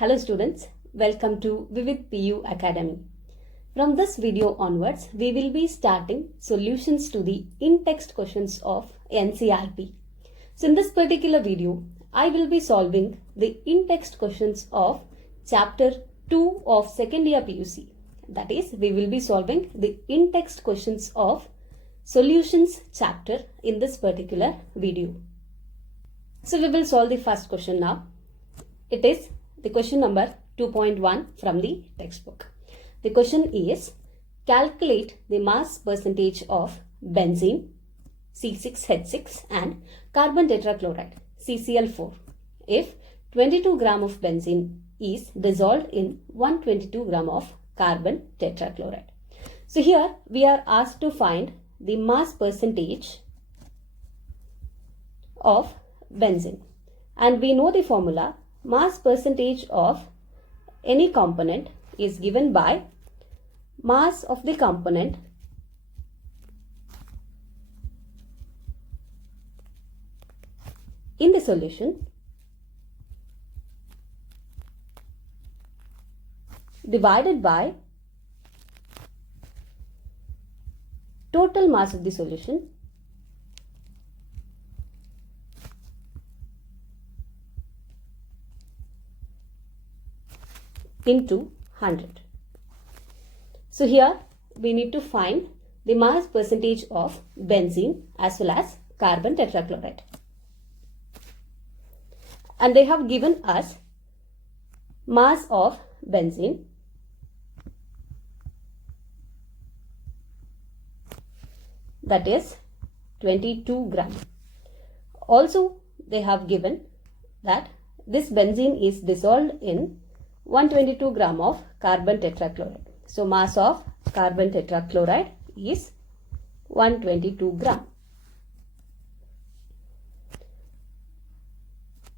Hello students, welcome to ViVid PU Academy. From this video onwards, we will be starting solutions to the in-text questions of NCERT. So in this particular video, I will be solving the in-text questions of chapter 2 of second year PUC. That is, we will be solving the in-text questions of solutions chapter in this particular video. So we will solve the first question now. It is the question number 2.1 from the textbook. The question is, calculate the mass percentage of benzene C6H6 and carbon tetrachloride CCl4 if 22 gram of benzene is dissolved in 122 gram of carbon tetrachloride. So here we are asked to find the mass percentage of benzene, and we know the formula. Mass percentage of any component is given by mass of the component in the solution divided by total mass of the solution into 100. So here we need to find the mass percentage of benzene as well as carbon tetrachloride. And they have given us mass of benzene that is 22 gram. Also they have given that this benzene is dissolved in 122 gram of carbon tetrachloride. So mass of carbon tetrachloride is 122 gram.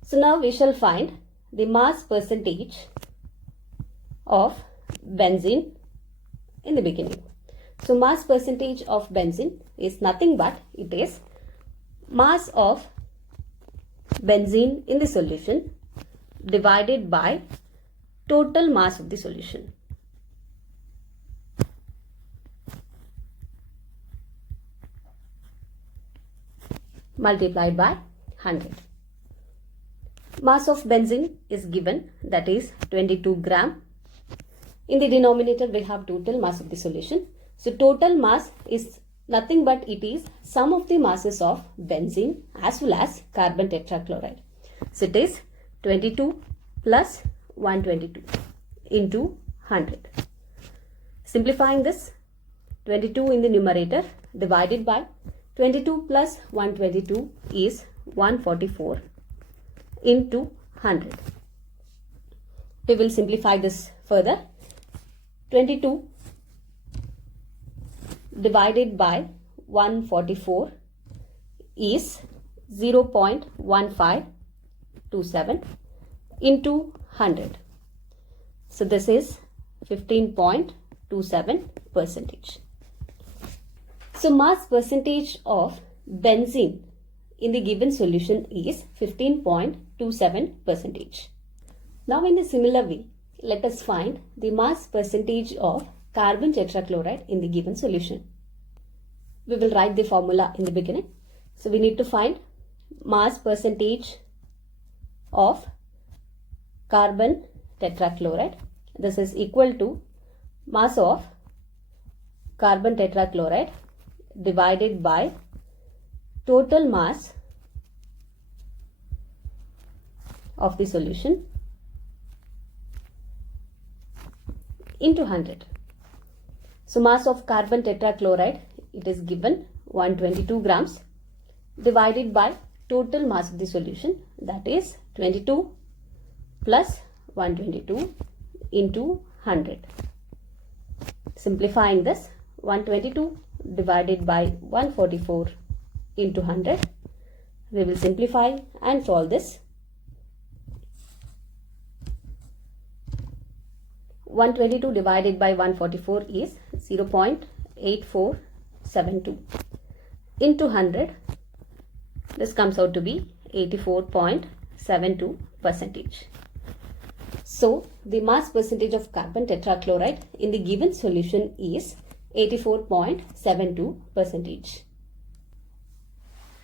So now we shall find the mass percentage of benzene in the beginning. So mass percentage of benzene is nothing but it is mass of benzene in the solution divided by total mass of the solution. Multiplied by 100. Mass of benzene is given, that is 22 gram. In the denominator we have total mass of the solution. So total mass is nothing but it is sum of the masses of benzene as well as carbon tetrachloride. So it is 22 plus 122 into 100. Simplifying this, 22 in the numerator divided by 22 plus 122 is 144 into 100. We will simplify this further. 22 divided by 144 is 0.1527 into 100. So this is 15.27 percentage. So mass percentage of benzene in the given solution is 15.27 percentage. Now in a similar way, let us find the mass percentage of carbon tetrachloride in the given solution. We will write the formula in the beginning. So we need to find mass percentage of carbon tetrachloride. This is equal to mass of carbon tetrachloride divided by total mass of the solution into 100. So mass of carbon tetrachloride, it is given 122 grams divided by total mass of the solution, that is 22 plus 122 into 100. Simplifying this, 122 divided by 144 into 100. We will simplify and solve this. 122 divided by 144 is 0.8472 into 100. This comes out to be 84.72%. So the mass percentage of carbon tetrachloride in the given solution is 84.72%.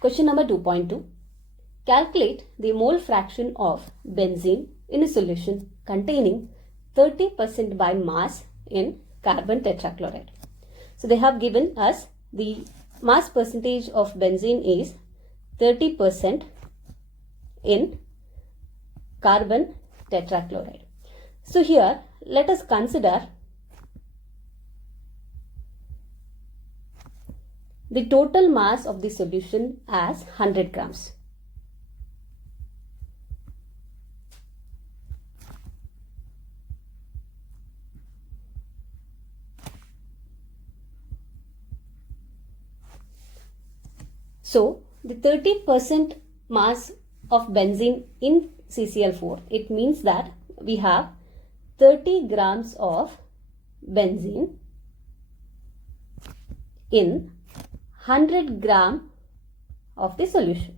Question number 2.2. Calculate the mole fraction of benzene in a solution containing 30% by mass in carbon tetrachloride. So they have given us the mass percentage of benzene is 30% in carbon tetrachloride. So here let us consider the total mass of the solution as 100 grams. So the 30% mass of benzene in CCl4, it means that we have 30 grams of benzene in 100 gram of the solution.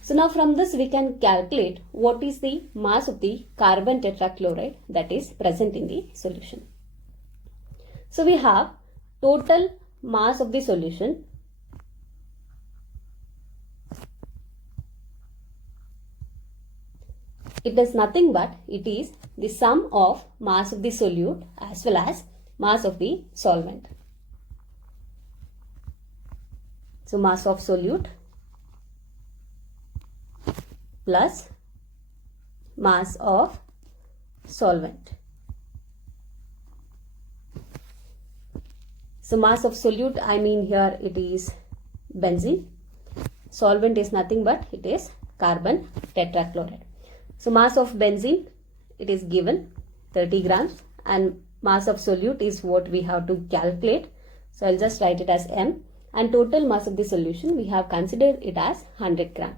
So now from this we can calculate what is the mass of the carbon tetrachloride that is present in the solution. So we have total mass of the solution it is nothing but it is the sum of mass of the solute as well as mass of the solvent. So mass of solute plus mass of solvent. So mass of solute, I mean here it is benzene. Solvent is nothing but it is carbon tetrachloride. So mass of benzene, it is given 30 grams and mass of solute is what we have to calculate. So I'll just write it as M, and total mass of the solution we have considered it as 100 gram.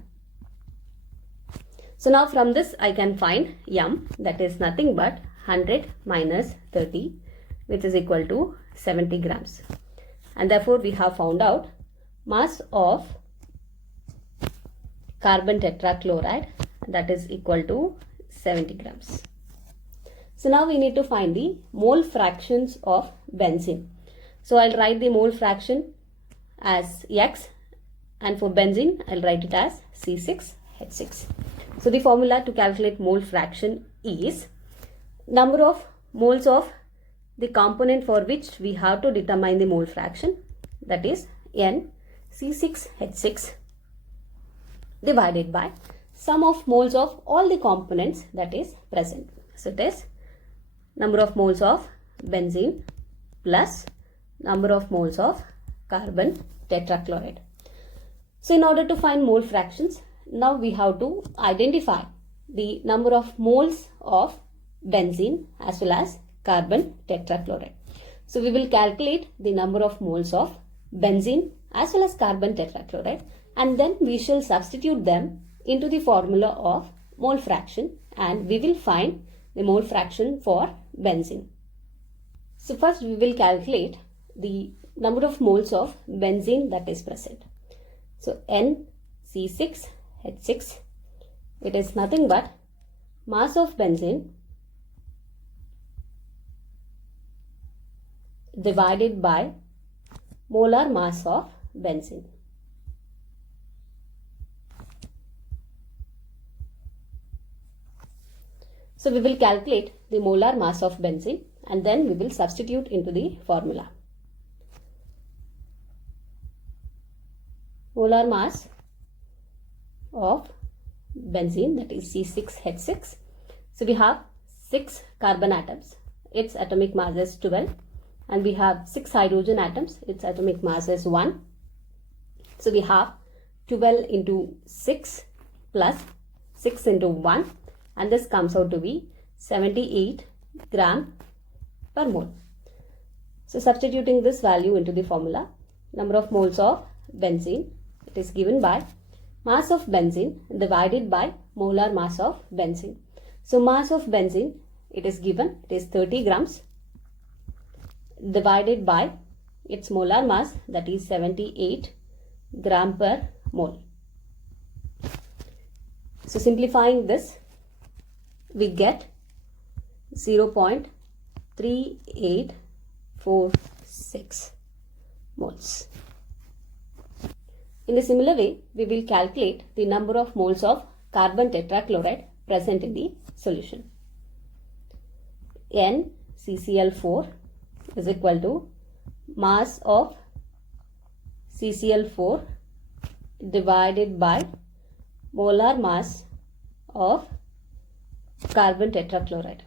So now from this I can find M, that is nothing but 100 minus 30, which is equal to 70 grams. And therefore we have found out mass of carbon tetrachloride, that is equal to 70 grams. So now we need to find the mole fractions of benzene. So I'll write the mole fraction as X, and for benzene I'll write it as C6H6. So the formula to calculate mole fraction is number of moles of the component for which we have to determine the mole fraction, that is NC6H6 divided by sum of moles of all the components that is present. So it is number of moles of benzene plus number of moles of carbon tetrachloride. So in order to find mole fractions, now we have to identify the number of moles of benzene as well as carbon tetrachloride. So we will calculate the number of moles of benzene as well as carbon tetrachloride, and then we shall substitute them into the formula of mole fraction, and we will find the mole fraction for benzene. So first we will calculate the number of moles of benzene that is present. So NC6H6, it is nothing but mass of benzene divided by molar mass of benzene. So we will calculate the molar mass of benzene and then we will substitute into the formula. Molar mass of benzene, that is C6H6. So we have 6 carbon atoms, its atomic mass is 12, and we have 6 hydrogen atoms, its atomic mass is 1. So we have 12 into 6 plus 6 into 1, and this comes out to be 78 gram per mole. So substituting this value into the formula, number of moles of benzene, it is given by mass of benzene divided by molar mass of benzene. So mass of benzene, it is given, it is 30 grams divided by its molar mass, that is 78 gram per mole. So simplifying this, we get 0.3846 moles. In a similar way, we will calculate the number of moles of carbon tetrachloride present in the solution. NCCl4 is equal to mass of CCl4 divided by molar mass of carbon tetrachloride.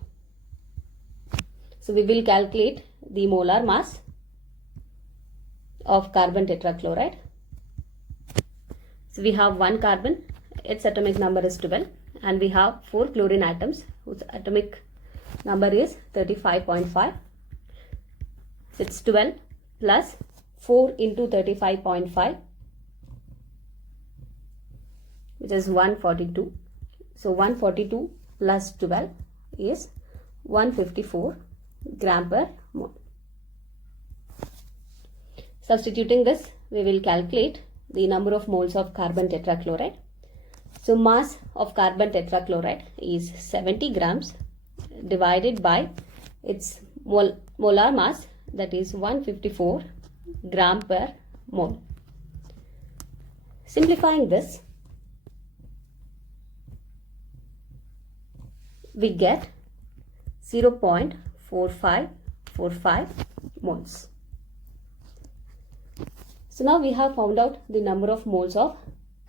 So we will calculate the molar mass of carbon tetrachloride. So we have one carbon, its atomic number is 12, and we have 4 chlorine atoms whose atomic number is 35.5. It's 12 plus 4 into 35.5, which is 142. So 142 plus 12 is 154 gram per mole. Substituting this, we will calculate the number of moles of carbon tetrachloride. So mass of carbon tetrachloride is 70 grams divided by its molar mass, that is 154 gram per mole. Simplifying this, we get 0.4545 moles. So now we have found out the number of moles of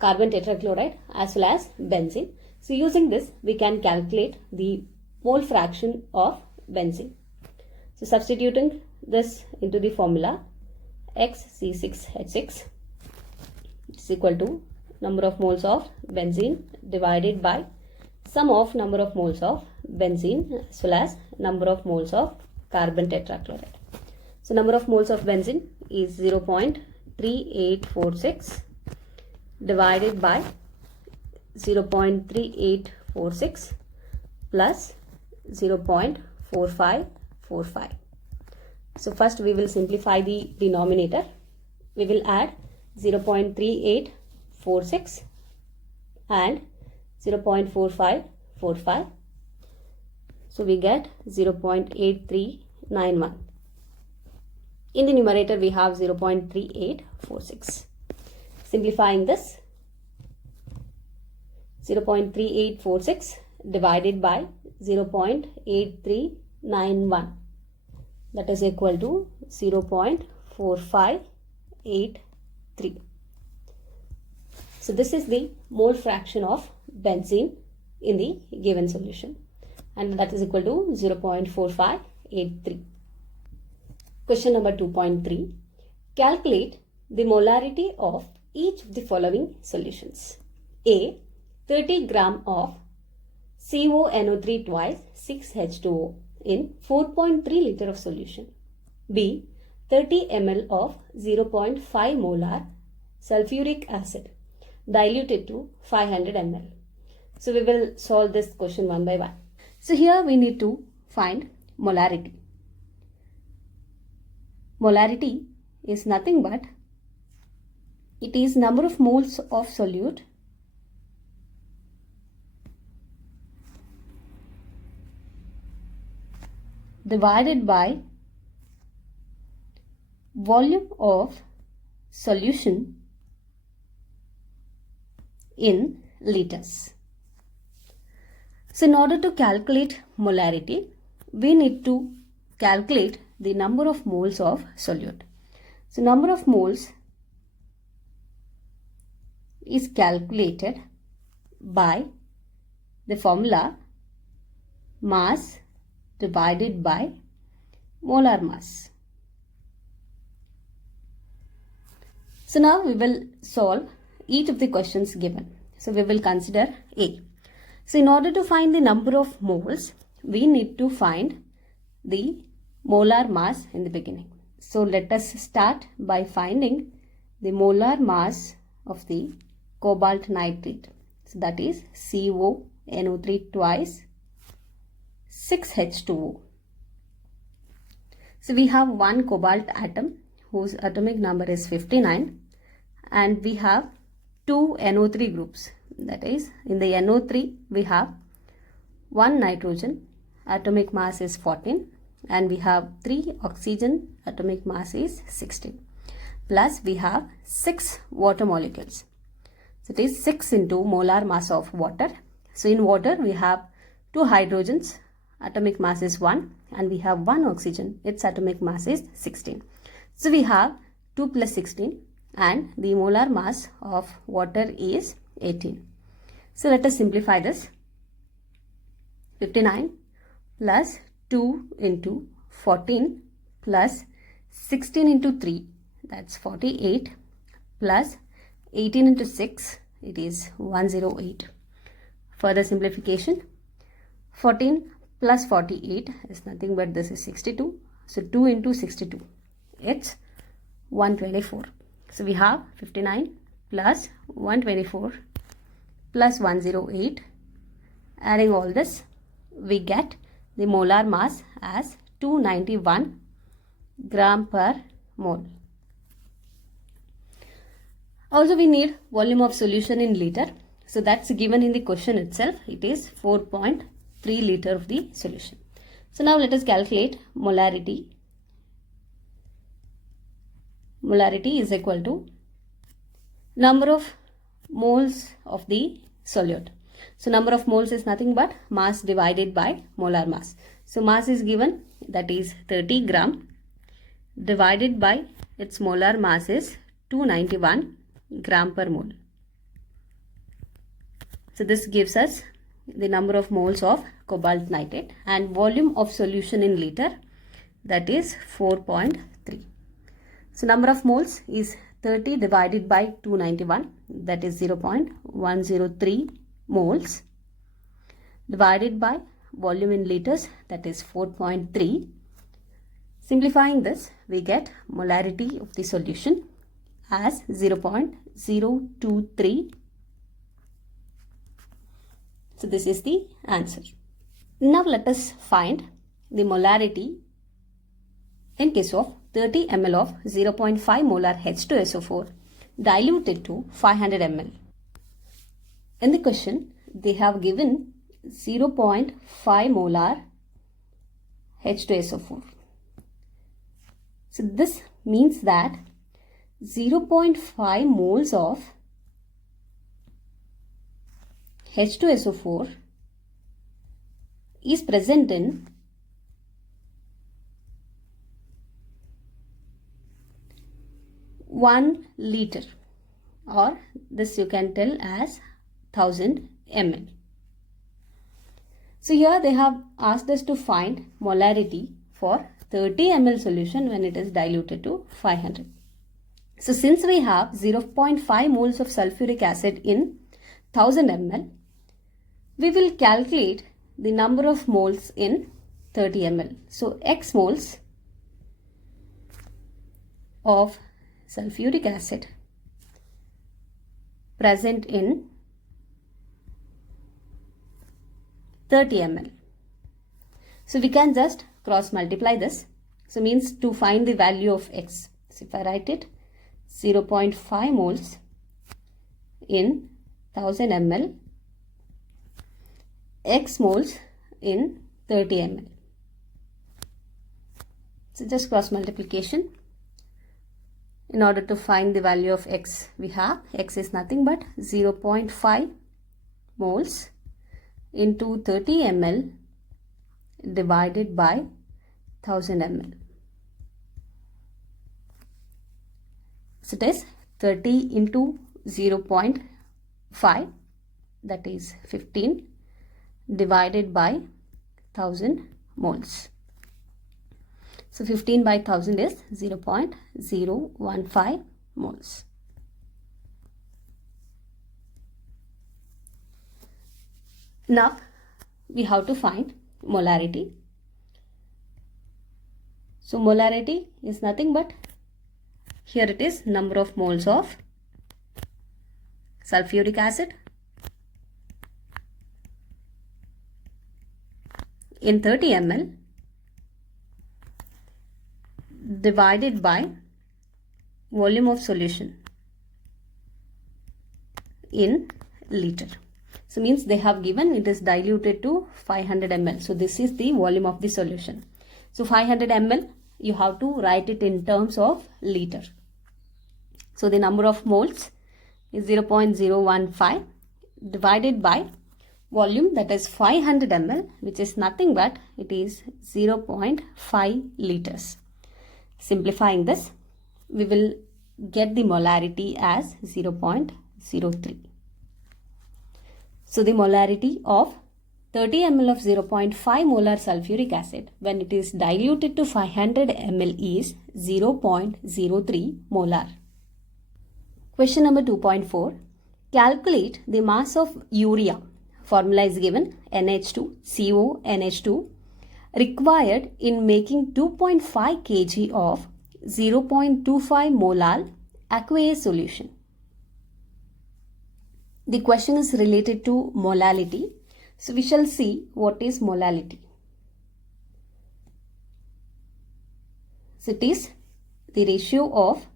carbon tetrachloride as well as benzene. So using this, we can calculate the mole fraction of benzene. So substituting this into the formula, XC6H6 is equal to number of moles of benzene divided by sum of number of moles of benzene as well as number of moles of carbon tetrachloride. So number of moles of benzene is 0.3846 divided by 0.3846 plus 0.4545. So first we will simplify the denominator. We will add 0.3846 and 0.4545. So we get 0.8391. In the numerator we have 0.3846. Simplifying this, 0.3846 divided by 0.8391, that is equal to 0.4583. So this is the mole fraction of benzene in the given solution, and that is equal to 0.4583. Question number 2.3. Calculate the molarity of each of the following solutions. A. 30 gram of CONO3 twice 6H2O in 4.3 liter of solution. B. 30 ml of 0.5 molar sulfuric acid diluted to 500 ml. So we will solve this question one by one. So here we need to find molarity. Molarity is nothing but it is number of moles of solute divided by volume of solution in liters. So in order to calculate molarity, we need to calculate the number of moles of solute. So number of moles is calculated by the formula mass divided by molar mass. So now we will solve each of the questions given. So we will consider A. So in order to find the number of moles, we need to find the molar mass in the beginning. So let us start by finding the molar mass of the cobalt nitrate. So that is CONO3 twice 6H2O. So we have one cobalt atom whose atomic number is 59, and we have two NO3 groups. That is, in the NO3 we have 1 nitrogen, atomic mass is 14, and we have 3 oxygen, atomic mass is 16. Plus we have 6 water molecules. So it is 6 into molar mass of water. So in water we have 2 hydrogens, atomic mass is 1, and we have 1 oxygen, its atomic mass is 16. So we have 2 plus 16, and the molar mass of water is 18. So let us simplify this. 59 plus 2 into 14 plus 16 into 3, that's 48, plus 18 into 6, it is 108. Further simplification, 14 plus 48 is nothing but this is 62. So 2 into 62, it's 124. So we have 59 plus 124 plus 108. Adding all this, we get the molar mass as 291 gram per mole. Also we need volume of solution in liter. So that's given in the question itself. It is 4.3 liter of the solution. So now let us calculate molarity. Molarity is equal to number of moles of the solute. So number of moles is nothing but mass divided by molar mass. So mass is given, that is 30 gram, divided by its molar mass is 291 gram per mole. So this gives us the number of moles of cobalt nitrate, and volume of solution in liter, that is 4.3. So number of moles is 30 divided by 291, that is 0.103 moles, divided by volume in liters, that is 4.3. Simplifying this, we get molarity of the solution as 0.023. So this is the answer. Now let us find the molarity in case of 30 ml of 0.5 molar H2SO4 diluted to 500 ml. In the question, they have given 0.5 molar H2SO4. So this means that 0.5 moles of H2SO4 is present in 1 liter, or this you can tell as 1000 ml. So here they have asked us to find molarity for 30 ml solution when it is diluted to 500. So since we have 0.5 moles of sulfuric acid in 1000 ml, we will calculate the number of moles in 30 ml. So X moles of sulfuric acid present in 30 ml. So we can just cross multiply this. So means to find the value of X. So if I write it, 0.5 moles in 1000 ml, X moles in 30 ml. So just cross multiplication. In order to find the value of X, we have X is nothing but 0.5 moles into 30 ml divided by 1000 ml. So it is 30 into 0.5, that is 15, divided by 1000 moles. So 15 by 1000 is 0.015 moles. Now we have to find molarity. So molarity is nothing but, here it is, number of moles of sulfuric acid in 30 ml divided by volume of solution. in liter. So means they have given it is diluted to 500 ml. So this is the volume of the solution. So 500 ml, you have to write it in terms of liter. So the number of moles is 0.015 divided by volume, that is 500 ml, which is nothing but it is 0.5 liters. Simplifying this, we will get the molarity as 0.03. So the molarity of 30 ml of 0.5 molar sulfuric acid when it is diluted to 500 ml is 0.03 molar. Question number 2.4. Calculate the mass of urea. Formula is given NH2 CONH2 required in making 2.5 kg of 0.25 molal aqueous solution. The question is related to molality. So we shall see what is molality. So it is the ratio of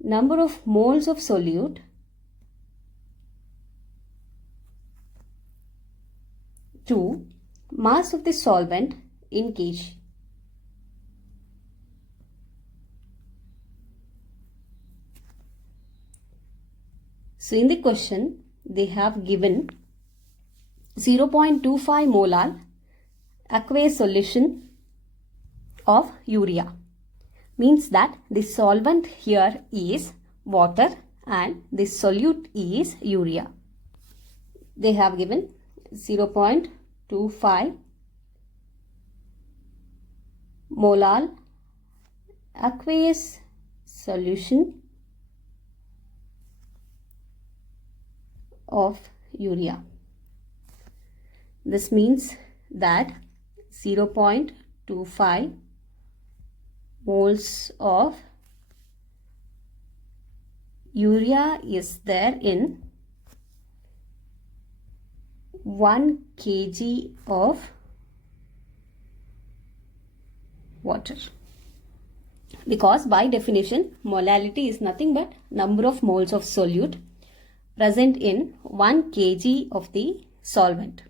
number of moles of solute to mass of the solvent in kg. So in the question, they have given 0.25 molar aqueous solution of urea. Means that the solvent here is water and the solute is urea. They have given 0.25 molar aqueous solution of urea. This means that 0.25 moles of urea is there in 1 kg of water. Because by definition, molality is nothing but number of moles of solute present in 1 kg of the solvent.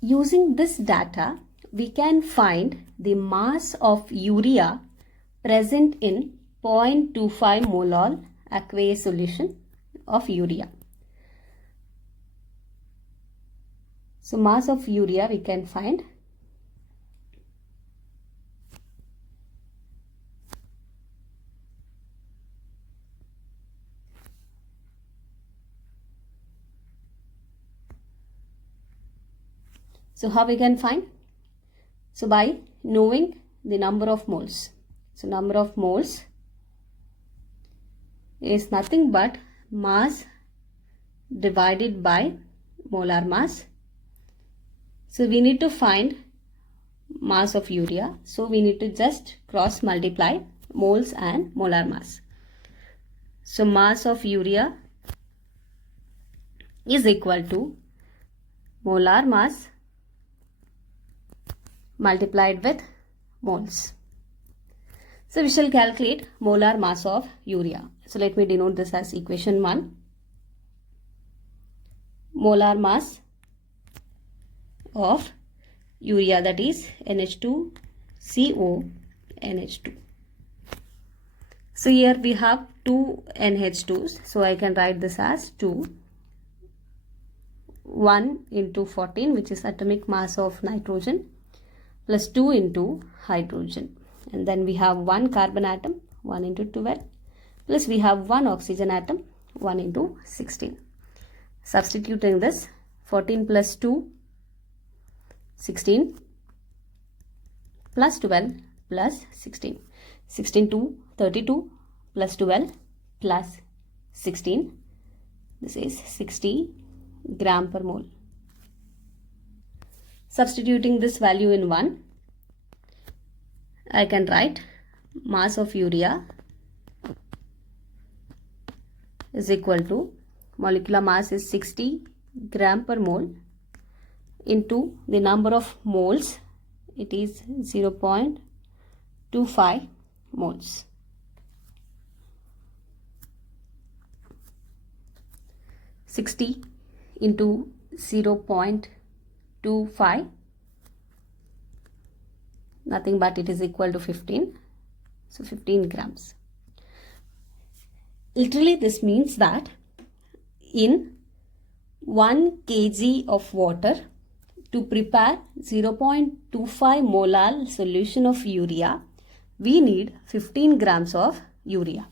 Using this data, we can find the mass of urea present in 0.25 molal aqueous solution of urea. So mass of urea we can find So how we can find? So by knowing the number of moles. So number of moles is nothing but mass divided by molar mass. So we need to find mass of urea. So we need to just cross multiply moles and molar mass. So mass of urea is equal to molar mass multiplied with moles. So we shall calculate molar mass of urea. So let me denote this as equation 1. Molar mass of urea, that is NH2 CONH2. So here we have 2 NH2s. So I can write this as 2. 1 into 14, which is atomic mass of nitrogen, plus 2 into hydrogen. And then we have 1 carbon atom, 1 into 12, plus we have 1 oxygen atom, 1 into 16. Substituting this, 14 plus 2, 16, plus 12, plus 16. 16 to 32, plus 12, plus 16. This is 60 gram per mole. Substituting this value in 1, I can write mass of urea is equal to molecular mass is 60 gram per mole into the number of moles, it is 0.25 moles. 60 into 0.25, nothing but it is equal to 15. So 15 grams. Literally this means that in 1 kg of water, to prepare 0.25 molal solution of urea, we need 15 grams of urea.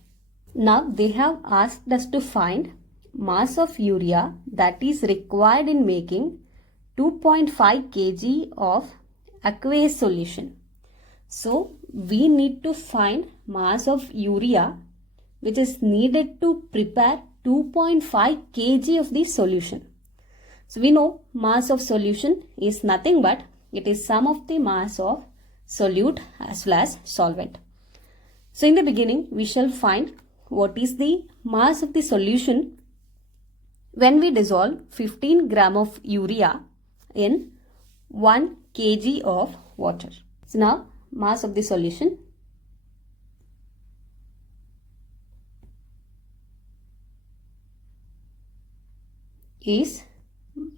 Now they have asked us to find mass of urea that is required in making 2.5 kg of aqueous solution. So we need to find mass of urea which is needed to prepare 2.5 kg of the solution. So we know mass of solution is nothing but it is sum of the mass of solute as well as solvent. So in the beginning we shall find what is the mass of the solution when we dissolve 15 gram of urea in 1 kg of water. So now mass of the solution is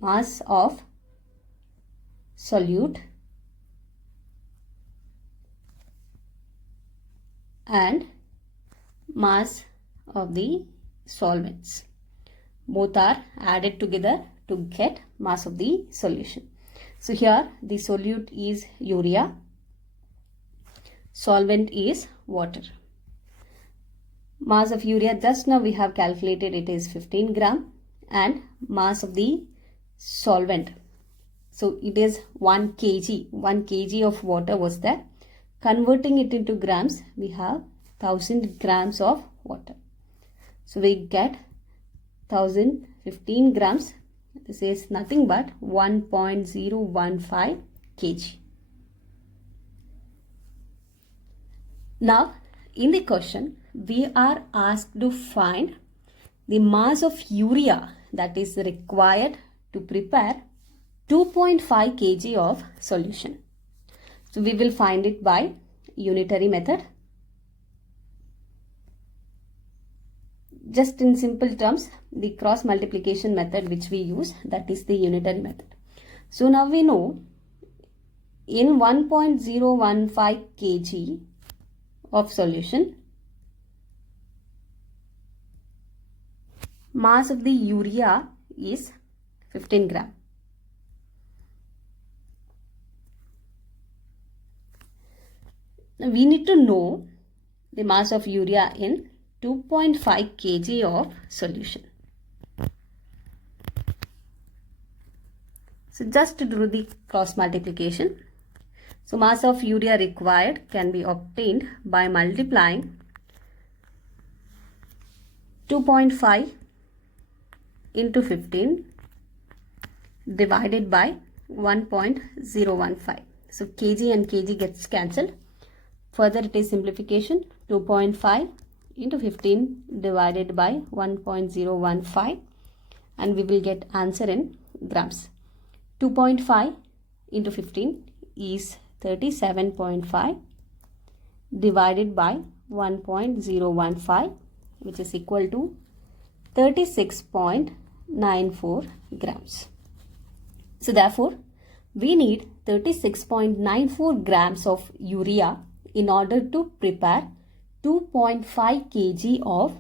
mass of solute and mass of the solvents. Both are added together to get mass of the solution. So here the solute is urea, solvent is water. Mass of urea just now we have calculated, it is 15 gram, and mass of the solvent, so it is 1 kg of water was there. Converting it into grams, we have 1000 grams of water. So we get 1015 grams. This is nothing but 1.015 kg. Now in the question we are asked to find the mass of urea that is required to prepare 2.5 kg of solution. So we will find it by unitary method. Just in simple terms, the cross multiplication method which we use, that is the unitary method. So now we know in 1.015 kg of solution, mass of the urea is 15 gram. Now we need to know the mass of urea in 2.5 kg of solution. So just to do the cross multiplication. So mass of urea required can be obtained by multiplying 2.5 into 15 divided by 1.015. So kg and kg gets cancelled. Further it is simplification, 2.5 into 15 divided by 1.015, and we will get answer in grams. 2.5 into 15 is 37.5 divided by 1.015, which is equal to 36.94 grams. So therefore we need 36.94 grams of urea in order to prepare 2.5 kg of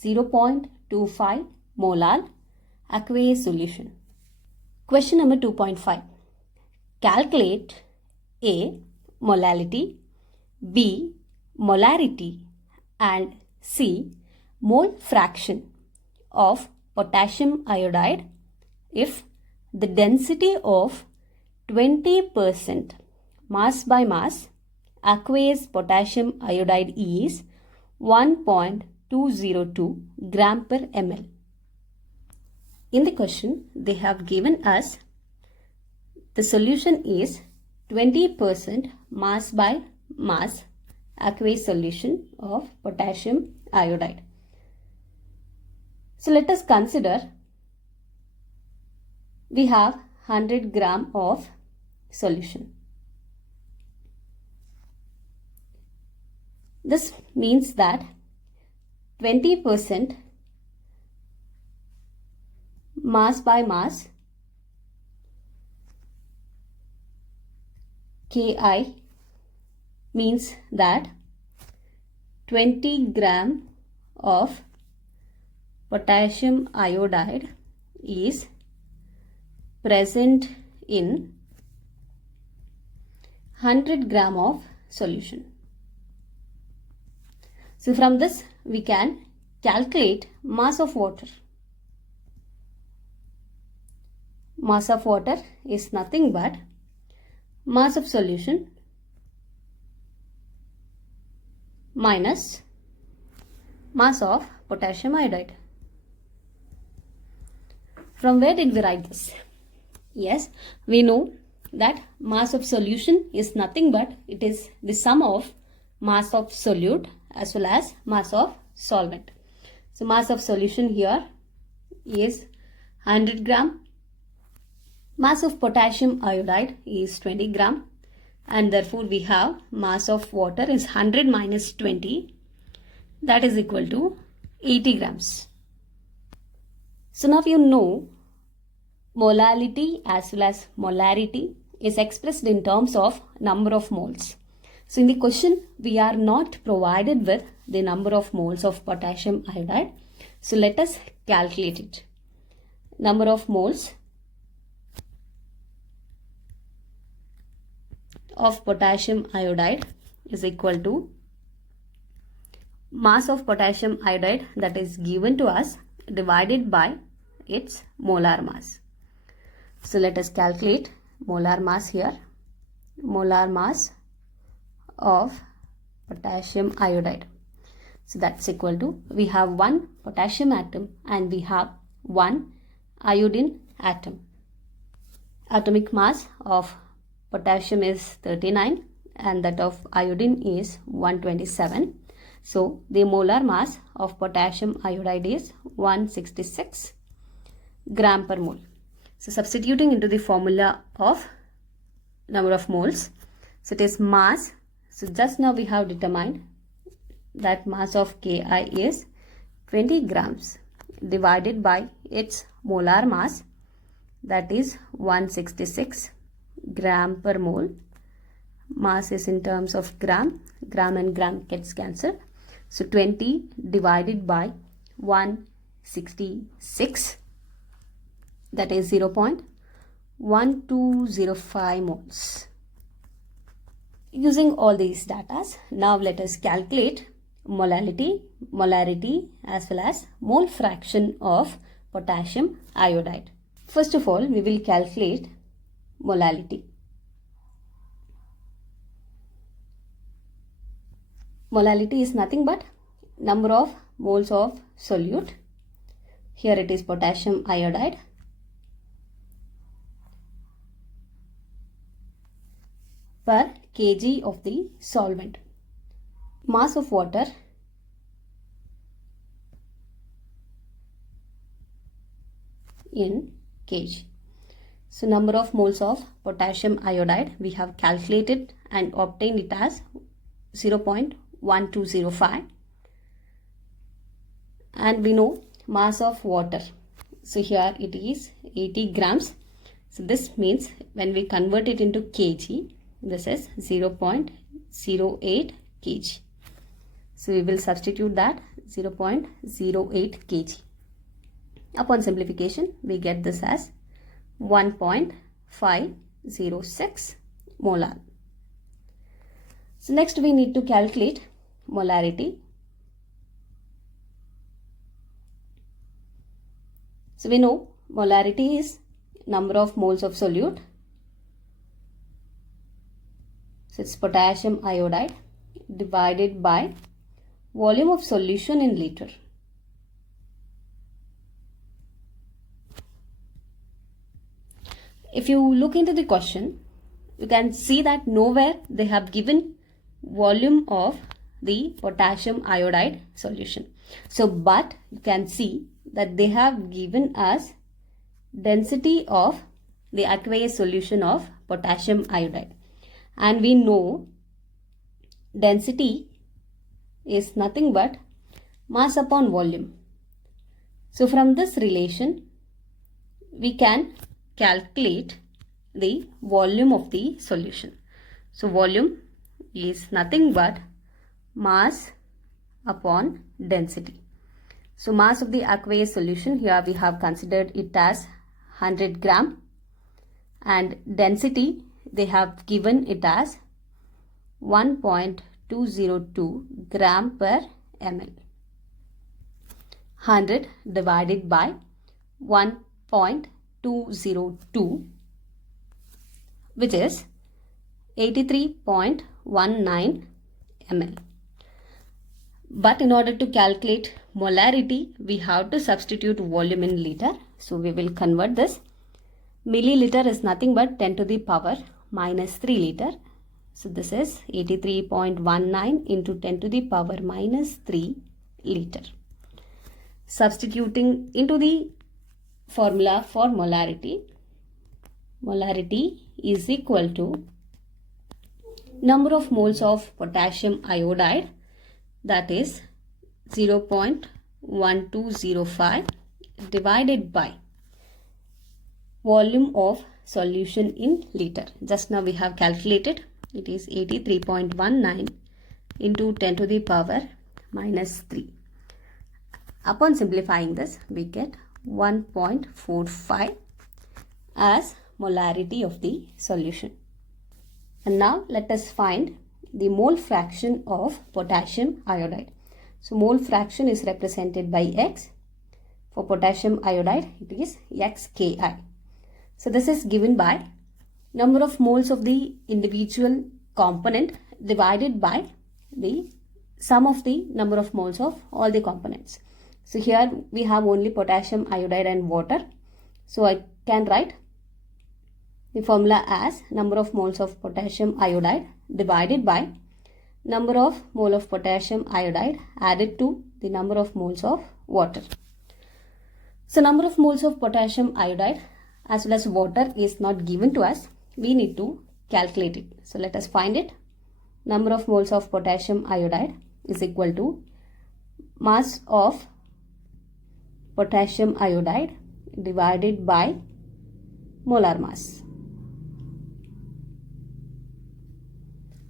0.25 molal aqueous solution. Question number 2.5. Calculate A. Molality, B. Molarity, and C. Mole fraction of potassium iodide if the density of 20% mass by mass aqueous potassium iodide is 1.202 gram per ml. In the question, they have given us the solution is 20% mass by mass aqueous solution of potassium iodide. So let us consider we have 100 gram of solution. This means that 20% mass by mass, Ki means that 20 gram of potassium iodide is present in 100 gram of solution. So from this we can calculate mass of water. Mass of water is nothing but mass of solution minus mass of potassium iodide. From where did we write this? Yes, we know that mass of solution is nothing but it is the sum of mass of solute as well as mass of solvent. So mass of solution here is 100 gram. Mass of potassium iodide is 20 gram, and therefore we have mass of water is 100 minus 20, that is equal to 80 grams. So now you know molality as well as molarity is expressed in terms of number of moles. So in the question we are not provided with the number of moles of potassium iodide. So let us calculate it. Number of moles of potassium iodide is equal to mass of potassium iodide that is given to us divided by its molar mass. So let us calculate molar mass here. Molar mass of potassium iodide. So that's equal to, we have one potassium atom and we have one iodine atom. Atomic mass of potassium is 39 and that of iodine is 127. So the molar mass of potassium iodide is 166 gram per mole. So substituting into the formula of number of moles, so it is mass. So just now we have determined that mass of Ki is 20 grams divided by its molar mass, that is 166 gram per mole. Mass is in terms of gram, gram and gram gets cancelled. So 20 divided by 166, that is 0.1205 moles. Using all these data, now let us calculate molality, molarity as well as mole fraction of potassium iodide. First of all, we will calculate molality. Molality is nothing but number of moles of solute. Here it is potassium iodide per kg of the solvent. Mass of water in kg. So number of moles of potassium iodide we have calculated and obtained it as 0.1205, and we know mass of water. So here it is 80 grams. So this means when we convert it into kg, this is 0.08 kg. So we will substitute that 0.08 kg. Upon simplification, we get this as 1.506 molar. So next we need to calculate molarity. So we know molarity is number of moles of solute. So it's potassium iodide divided by volume of solution in liter. If you look into the question, you can see that nowhere they have given volume of the potassium iodide solution. So, but you can see that they have given us density of the aqueous solution of potassium iodide. And we know density is nothing but mass upon volume. So, from this relation, we can calculate the volume of the solution. So volume is nothing but mass upon density. So mass of the aqueous solution, here we have considered it as 100 gram, and density they have given it as 1.202 gram per ml. 100 divided by 1.202, which is 83.19 ml. But in order to calculate molarity, we have to substitute volume in liter. So we will convert this. Milliliter is nothing but 10 to the power minus 3 liter. So this is 83.19 into 10 to the power minus 3 liter. Substituting into the formula for molarity, molarity is equal to number of moles of potassium iodide, that is 0.1205 divided by volume of solution in liter. Just now we have calculated, it is 83.19 into 10 to the power minus 3. Upon simplifying this, we get 1.45 as molarity of the solution. And now let us find the mole fraction of potassium iodide. So mole fraction is represented by X. For potassium iodide, it is XKI. So this is given by number of moles of the individual component divided by the sum of the number of moles of all the components. So here we have only potassium iodide and water. So I can write the formula as number of moles of potassium iodide divided by number of mole of potassium iodide added to the number of moles of water. So number of moles of potassium iodide as well as water is not given to us. We need to calculate it. So let us find it. Number of moles of potassium iodide is equal to mass of potassium iodide divided by molar mass.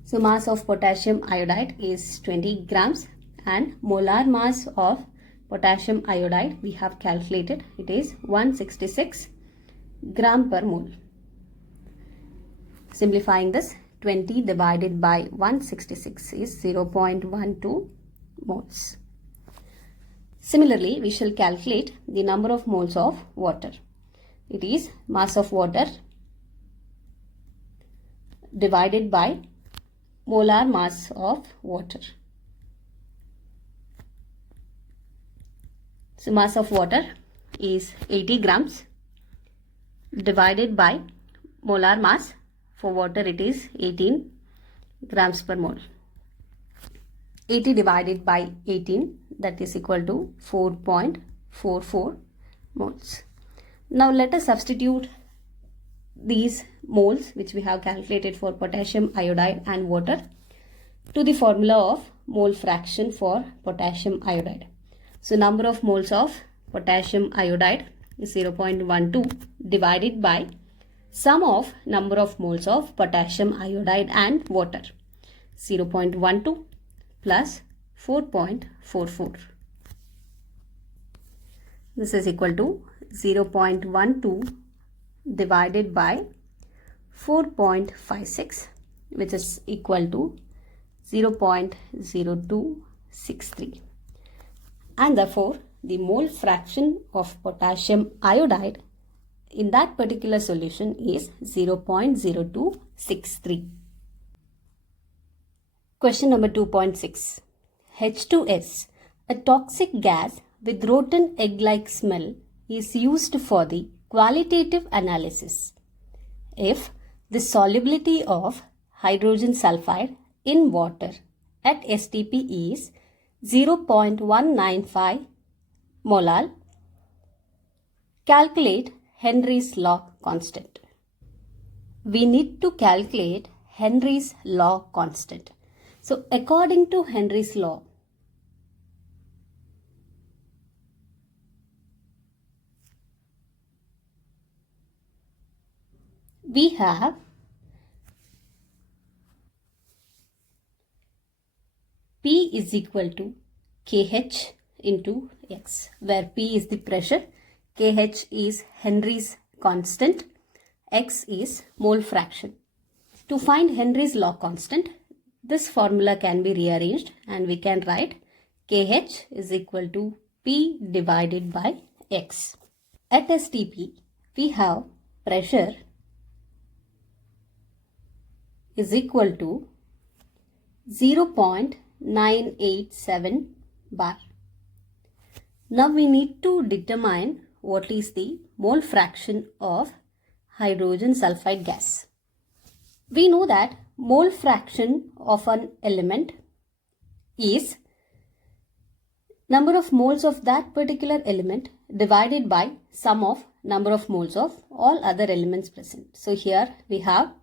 So mass of potassium iodide is 20 grams and molar mass of potassium iodide we have calculated, it is 166 gram per mole. Simplifying this, 20 divided by 166 is 0.12 moles. Similarly, we shall calculate the number of moles of water. It is mass of water divided by molar mass of water. So mass of water is 80 grams divided by molar mass. For water it is 18 grams per mole. 80 divided by 18, that is equal to 4.44 moles. Now let us substitute these moles which we have calculated for potassium iodide and water to the formula of mole fraction for potassium iodide. So number of moles of potassium iodide is 0.12 divided by sum of number of moles of potassium iodide and water, 0.12 plus 4.44. This is equal to 0.12 divided by 4.56, which is equal to 0.0263. And therefore, the mole fraction of potassium iodide in that particular solution is 0.0263. Question number 2.6. H2S, a toxic gas with rotten egg-like smell, is used for the qualitative analysis. If the solubility of hydrogen sulfide in water at STP is 0.195 molal, calculate Henry's law constant. We need to calculate Henry's law constant. So according to Henry's law, we have P is equal to KH into X, where P is the pressure, KH is Henry's constant, X is mole fraction. To find Henry's law constant, this formula can be rearranged and we can write KH is equal to P divided by X. At STP, we have pressure is equal to 0.987 bar. Now we need to determine what is the mole fraction of hydrogen sulfide gas. We know that mole fraction of an element is number of moles of that particular element divided by sum of number of moles of all other elements present. So here we have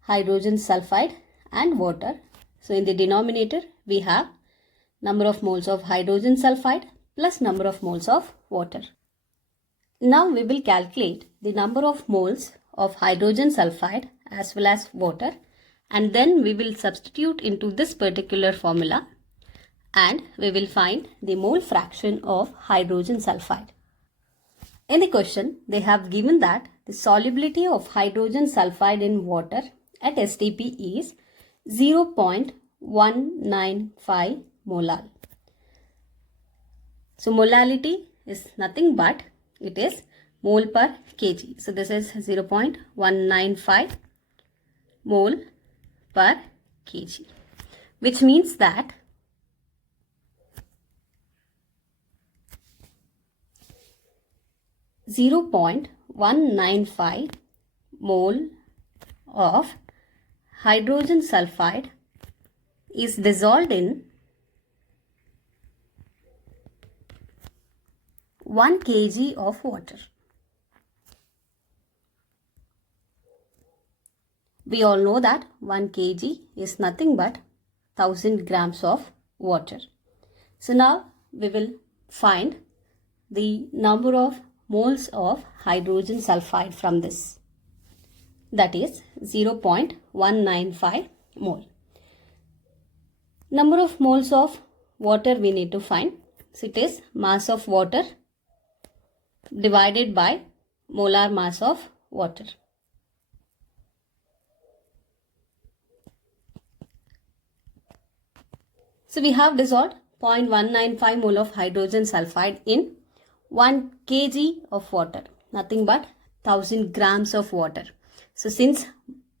hydrogen sulfide and water. So in the denominator we have number of moles of hydrogen sulfide plus number of moles of water. Now we will calculate the number of moles of hydrogen sulfide as well as water, and then we will substitute into this particular formula and we will find the mole fraction of hydrogen sulfide. In the question, they have given that the solubility of hydrogen sulfide in water at STP is 0.195 molar. So molality is nothing but it is mole per kg. So this is 0.195 mole per kg, which means that (0.195 mole of hydrogen sulfide is dissolved in 1 kg of water. We all know that 1 kg is nothing but 1000 grams of water. So now we will find the number of moles of hydrogen sulfide from this. That is 0.195 mole. Number of moles of water we need to find. So it is mass of water divided by molar mass of water. So we have dissolved 0.195 mole of hydrogen sulfide in 1 kg of water, nothing but 1000 grams of water. So since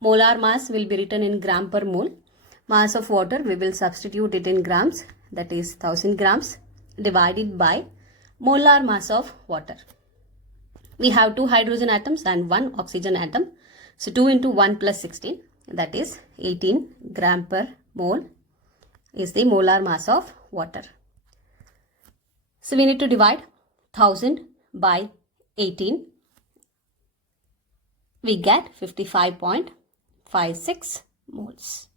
molar mass will be written in gram per mole, mass of water we will substitute it in grams, that is 1000 grams divided by molar mass of water. We have 2 hydrogen atoms and 1 oxygen atom. So 2 into 1 plus 16, that is 18 gram per mole is the molar mass of water. So we need to divide 1000 by 18. We get 55.56 moles.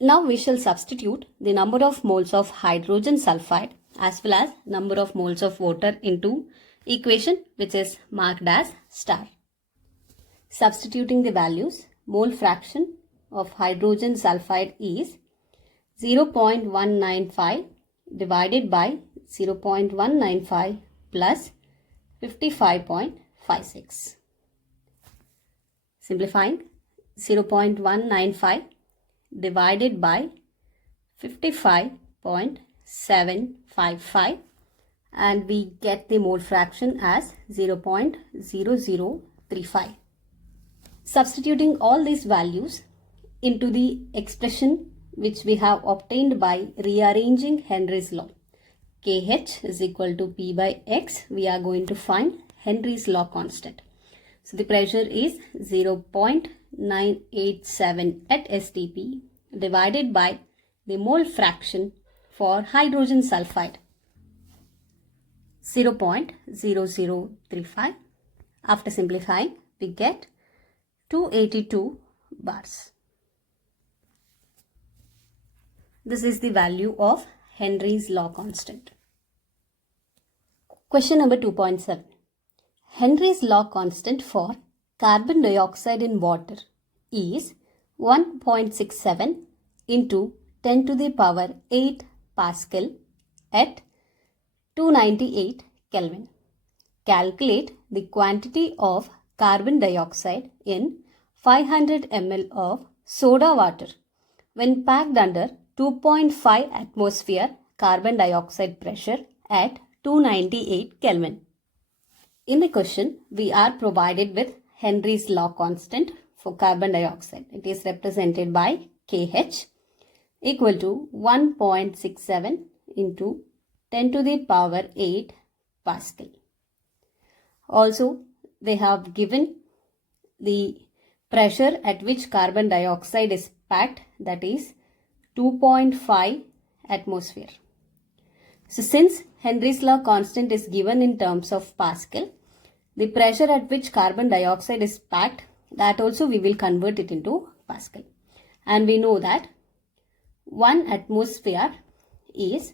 Now we shall substitute the number of moles of hydrogen sulfide as well as number of moles of water into equation which is marked as star. Substituting the values, mole fraction of hydrogen sulfide is 0.195 divided by 0.195 plus 55.56. Simplifying, 0.195 divided by 55.755 and we get the mole fraction as 0.0035. Substituting all these values into the expression which we have obtained by rearranging Henry's law. KH is equal to P by X. We are going to find Henry's law constant. So the pressure is 0.987 at STP divided by the mole fraction for hydrogen sulfide, 0.0035. After simplifying, we get 282 bars. This is the value of Henry's law constant. Question number 2.7. Henry's law constant for carbon dioxide in water is 1.67 into 10 to the power 8 Pascal at 298 Kelvin. Calculate the quantity of carbon dioxide in 500 ml of soda water when packed under 2.5 atmosphere carbon dioxide pressure at 298 Kelvin. In the question, we are provided with Henry's law constant for carbon dioxide. It is represented by KH equal to 1.67 into 10 to the power 8 Pascal. Also, they have given the pressure at which carbon dioxide is packed, that is 2.5 atmosphere. So, since Henry's law constant is given in terms of Pascal, the pressure at which carbon dioxide is packed, that also we will convert it into Pascal. And we know that 1 atmosphere is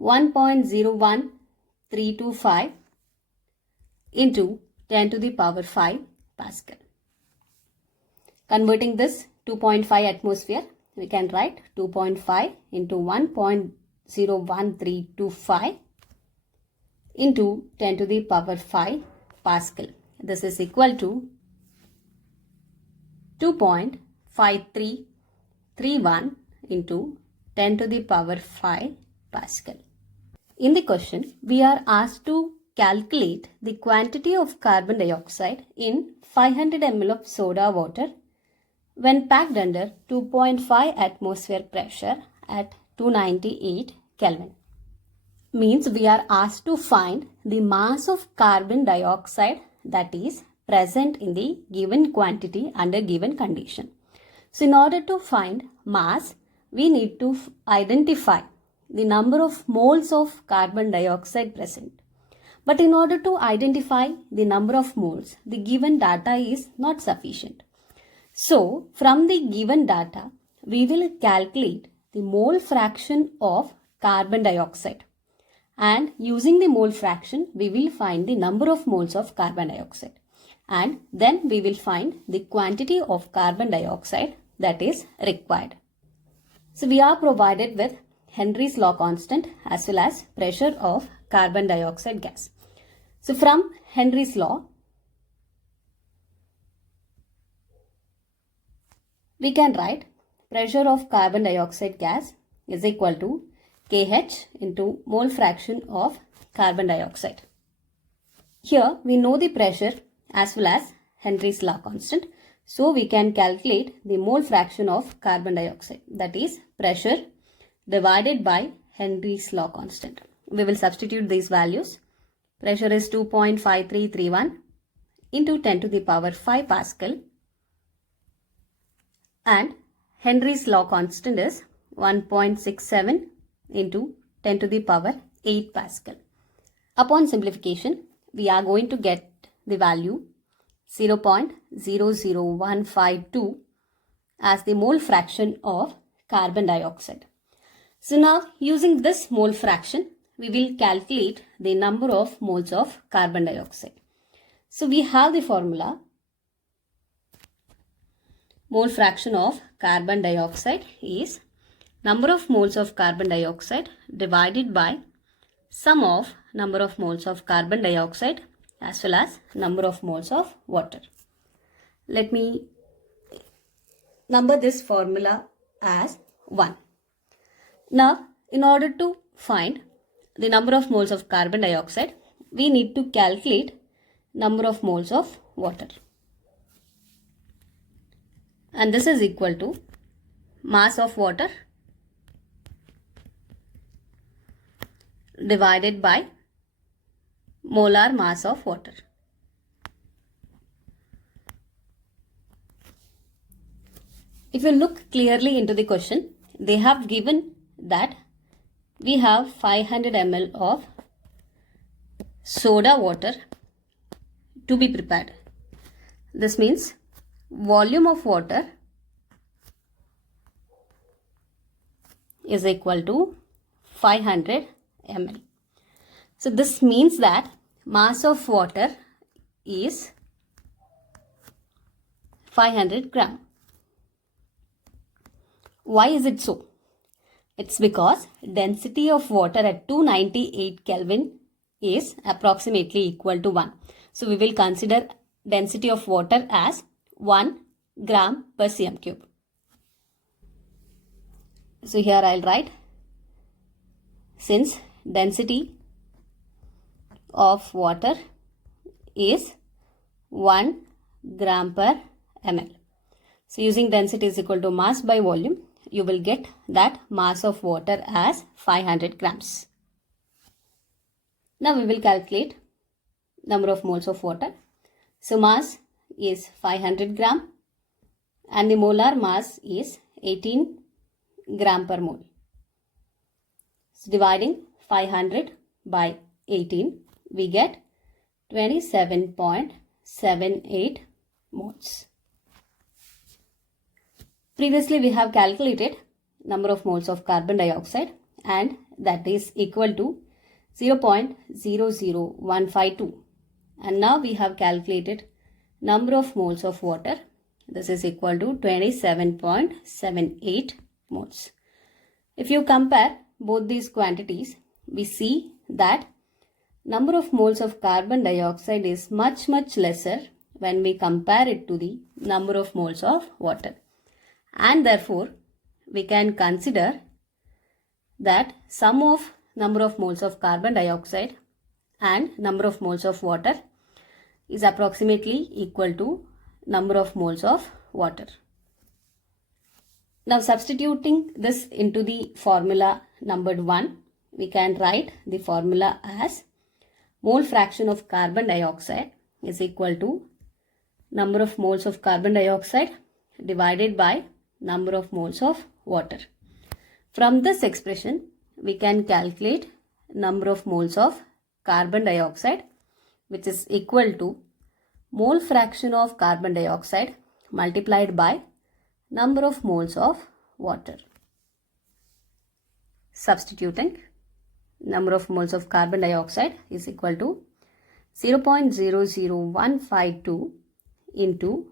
1.01325 into 10 to the power 5 Pascal. Converting this 2.5 atmosphere, we can write 2.5 into 1.01325 into 10 to the power 5 Pascal. This is equal to 2.5331 into 10 to the power 5 Pascal. In the question, we are asked to calculate the quantity of carbon dioxide in 500 ml of soda water when packed under 2.5 atmosphere pressure at 298 Kelvin. Means we are asked to find the mass of carbon dioxide that is present in the given quantity under given condition. So in order to find mass, we need to identify the number of moles of carbon dioxide present. But in order to identify the number of moles, the given data is not sufficient. So from the given data, we will calculate the mole fraction of carbon dioxide. And using the mole fraction, we will find the number of moles of carbon dioxide. And then we will find the quantity of carbon dioxide that is required. So we are provided with Henry's law constant as well as pressure of carbon dioxide gas. So from Henry's law, we can write pressure of carbon dioxide gas is equal to KH into mole fraction of carbon dioxide. Here we know the pressure as well as Henry's law constant. So we can calculate the mole fraction of carbon dioxide, that is pressure divided by Henry's law constant. We will substitute these values. Pressure is 2.5331 into 10 to the power 5 Pascal and Henry's law constant is 1.67 into 10 to the power 8 Pascal. Upon simplification, we are going to get the value 0.00152 as the mole fraction of carbon dioxide. So now using this mole fraction, we will calculate the number of moles of carbon dioxide. So we have the formula. Mole fraction of carbon dioxide is number of moles of carbon dioxide divided by sum of number of moles of carbon dioxide as well as number of moles of water. Let me number this formula as 1. Now, in order to find the number of moles of carbon dioxide, we need to calculate number of moles of water. And this is equal to mass of water divided by molar mass of water. If you look clearly into the question, they have given that we have 500 ml of soda water to be prepared. This means volume of water is equal to 500 ml. So this means that mass of water is 500 gram. Why is it so? It's because density of water at 298 Kelvin is approximately equal to 1. So we will consider density of water as 1 gram per cm cube. So here I'll write, since density of water is 1 gram per ml. So using density is equal to mass by volume, you will get that mass of water as 500 grams. Now we will calculate number of moles of water. So mass is 500 gram and the molar mass is 18 gram per mole. So dividing 500 by 18, we get 27.78 moles. Previously we have calculated number of moles of carbon dioxide and that is equal to 0.00152. And now we have calculated number of moles of water. This is equal to 27.78 moles. If you compare both these quantities, we see that number of moles of carbon dioxide is much lesser when we compare it to the number of moles of water. And therefore, we can consider that sum of number of moles of carbon dioxide and number of moles of water is approximately equal to number of moles of water. Now substituting this into the formula numbered 1, we can write the formula as mole fraction of carbon dioxide is equal to number of moles of carbon dioxide divided by number of moles of water. From this expression, we can calculate number of moles of carbon dioxide, which is equal to mole fraction of carbon dioxide multiplied by number of moles of water. Substituting, number of moles of carbon dioxide is equal to 0.00152 into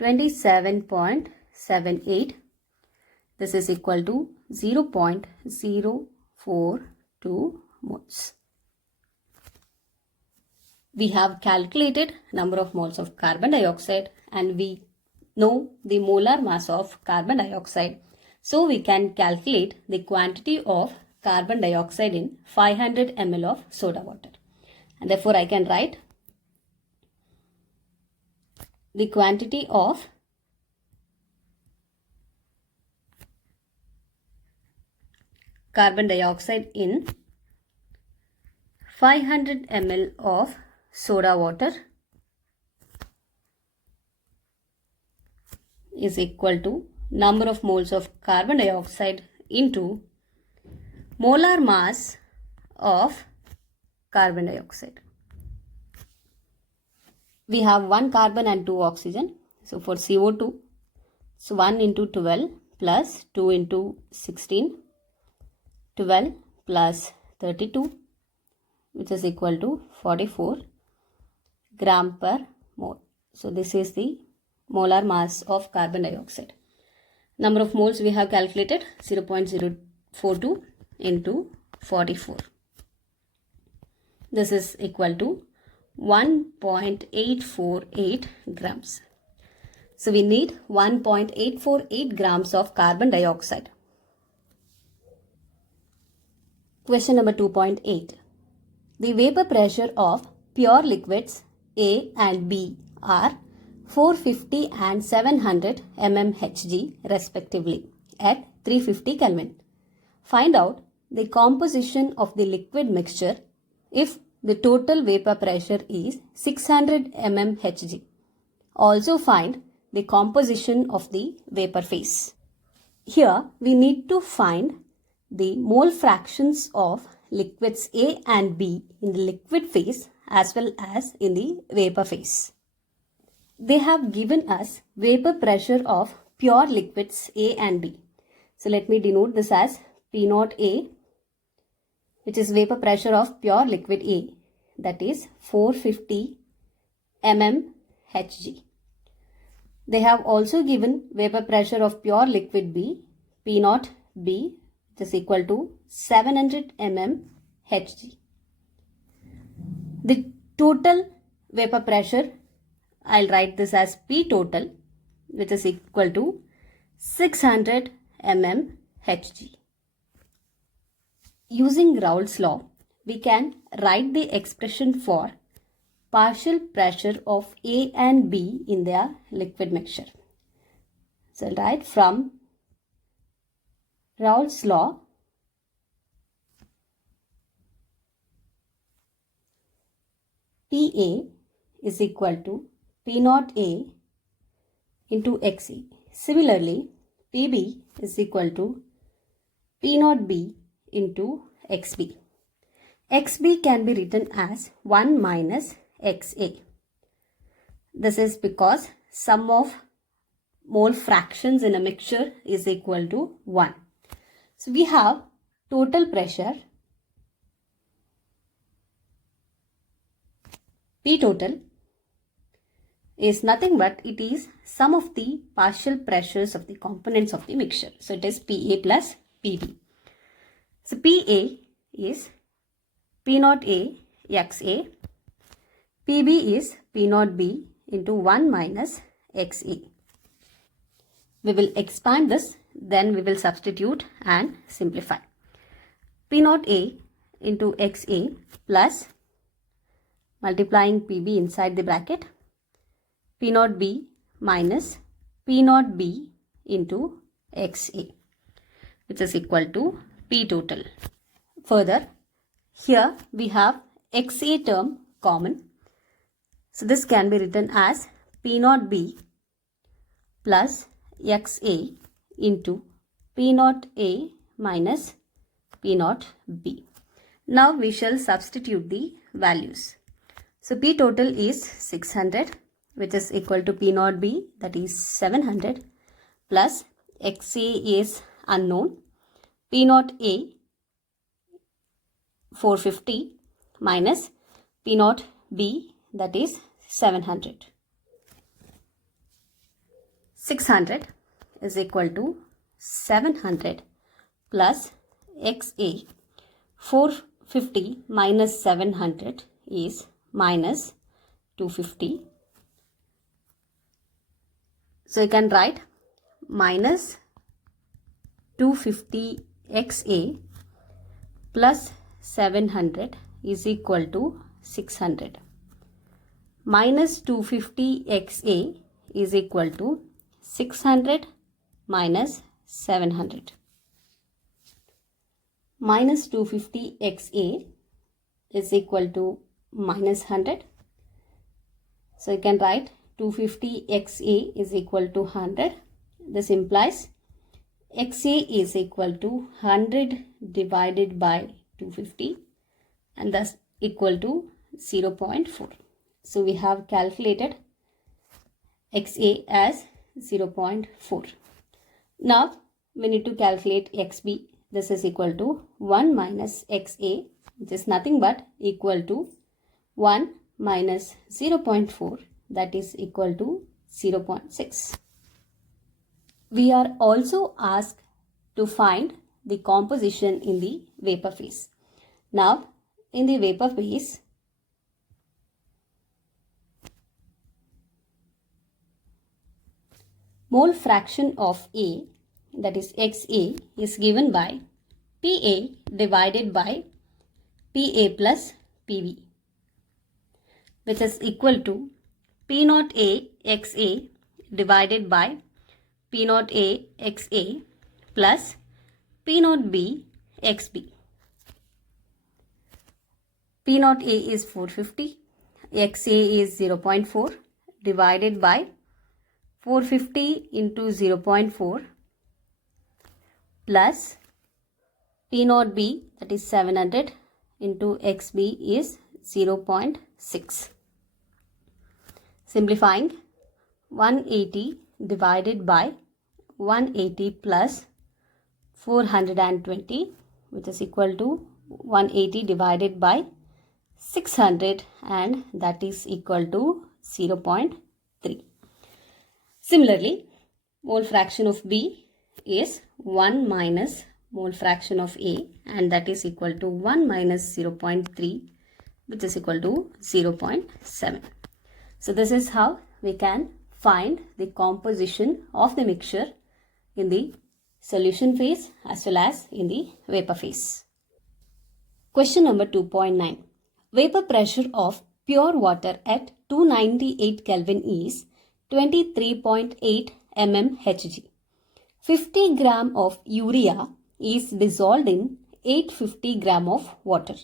27.78. This is equal to 0.042 moles. We have calculated number of moles of carbon dioxide and we know the molar mass of carbon dioxide. So we can calculate the quantity of carbon dioxide in 500 ml of soda water. And therefore I can write the quantity of carbon dioxide in 500 ml of soda water is equal to number of moles of carbon dioxide into molar mass of carbon dioxide. We have 1 carbon and 2 oxygen. So for CO2, it's 1 into 12 plus 2 into 16, 12 plus 32, which is equal to 44 gram per mole. So this is the molar mass of carbon dioxide. Number of moles we have calculated 0.042 into 44. This is equal to 1.848 grams. So we need 1.848 grams of carbon dioxide. Question number 2.8. The vapor pressure of pure liquids A and B are 450 and 700 mmHg respectively at 350 Kelvin. Find out the composition of the liquid mixture if the total vapor pressure is 600 mmHg. Also find the composition of the vapor phase. Here we need to find the mole fractions of liquids A and B in the liquid phase as well as in the vapor phase. They have given us vapor pressure of pure liquids A and B. So let me denote this as P0 A, which is vapor pressure of pure liquid A, that is 450 mmHg. They have also given vapor pressure of pure liquid B, P0 B, which is equal to 700 mm Hg. The total vapor pressure, I'll write this as P total, which is equal to 600 mm Hg. Using Raoult's law, we can write the expression for partial pressure of A and B in their liquid mixture. So I'll write from Raoult's law, PA is equal to P0A into XA. Similarly, PB is equal to P0B into XB. XB can be written as 1 minus XA. This is because sum of mole fractions in a mixture is equal to 1. So we have total pressure P total is nothing but it is sum of the partial pressures of the components of the mixture. So it is PA plus PB. So PA is P0A XA, PB is P0B into 1 minus XA. We will expand this, then we will substitute and simplify. P0A into XA plus multiplying PB inside the bracket, P0B minus P0B into XA, which is equal to P total. Further, here we have XA term common. So this can be written as P0B plus XA into P0A minus P0B. Now we shall substitute the values. So P total is 600, which is equal to P0B, that is 700, plus XA is unknown, P0A 450 minus P0B, that is 700. 600 is equal to 700 plus XA 450 minus 700 is minus 250. So you can write minus 250 XA plus 700 is equal to 600. Minus 250 XA is equal to 600 minus 700. Minus 250 XA is equal to minus 100. So you can write 250 XA is equal to 100. This implies XA is equal to 100 divided by 250 and thus equal to 0.4. So we have calculated XA as 0.4. Now we need to calculate XB. This is equal to 1 minus XA, which is nothing but equal to 1 minus 0.4, that is equal to 0.6. We are also asked to find the composition in the vapor phase. Now in the vapor phase, mole fraction of A, that is XA, is given by PA divided by PA plus PB, which is equal to P0A XA divided by P0A XA plus P0B XB. P0A is 450, XA is 0.4 divided by 450 into 0.4 plus P0B, that is 700, into XB is 0.6. Simplifying, 180 divided by 180 plus 420, which is equal to 180 divided by 600, and that is equal to 0.3. Similarly, mole fraction of B is 1 minus mole fraction of A, and that is equal to 1 minus 0.3, which is equal to 0.7. So this is how we can find the composition of the mixture in the solution phase as well as in the vapor phase. Question number 2.9. Vapor pressure of pure water at 298 Kelvin is 23.8 mmHg. 50 gram of urea is dissolved in 850 gram of water.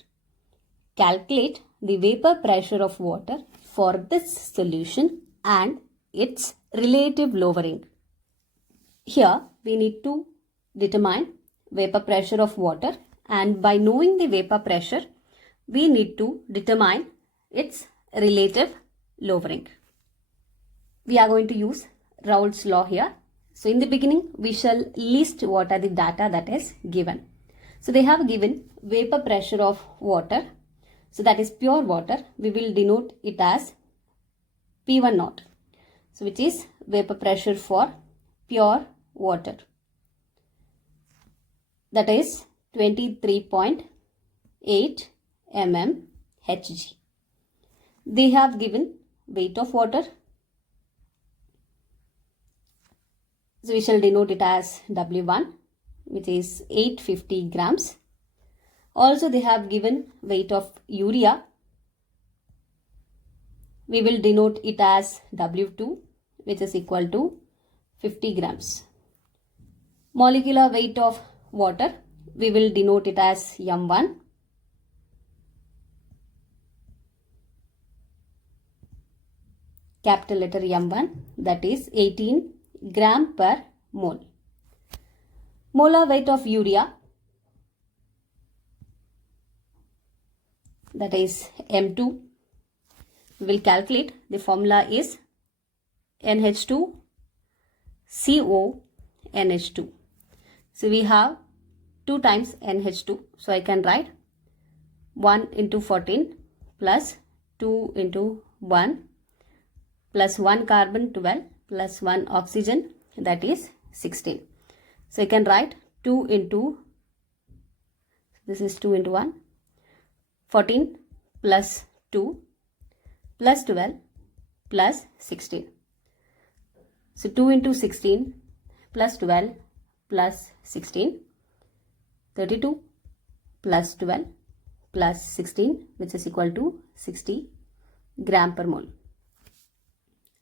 Calculate the vapor pressure of water for this solution and its relative lowering. Here we need to determine vapor pressure of water, and by knowing the vapor pressure we need to determine its relative lowering. We are going to use Raoult's law here. So in the beginning we shall list what are the data that is given. So they have given vapor pressure of water. So that is pure water. We will denote it as P1 naught. So which is vapor pressure for pure water. That is 23.8 mmHg. They have given weight of water. So we shall denote it as W1, which is 850 grams. Also they have given weight of urea. We will denote it as W2, which is equal to 50 grams. Molecular weight of water, we will denote it as M1. Capital letter M1, that is 18 gram per mole. Molar weight of urea, that is M2. We will calculate. The formula is NH2 CONH2. So we have 2 times NH2. So I can write 1 into 14 plus 2 into 1 plus 1 carbon 12 plus 1 oxygen, that is 16. So I can write 2 into, this is 2 into 1, 14 plus 2 plus 12 plus 16. So 2 into 16 plus 12 plus 16, 32 plus 12 plus 16, which is equal to 60 gram per mole.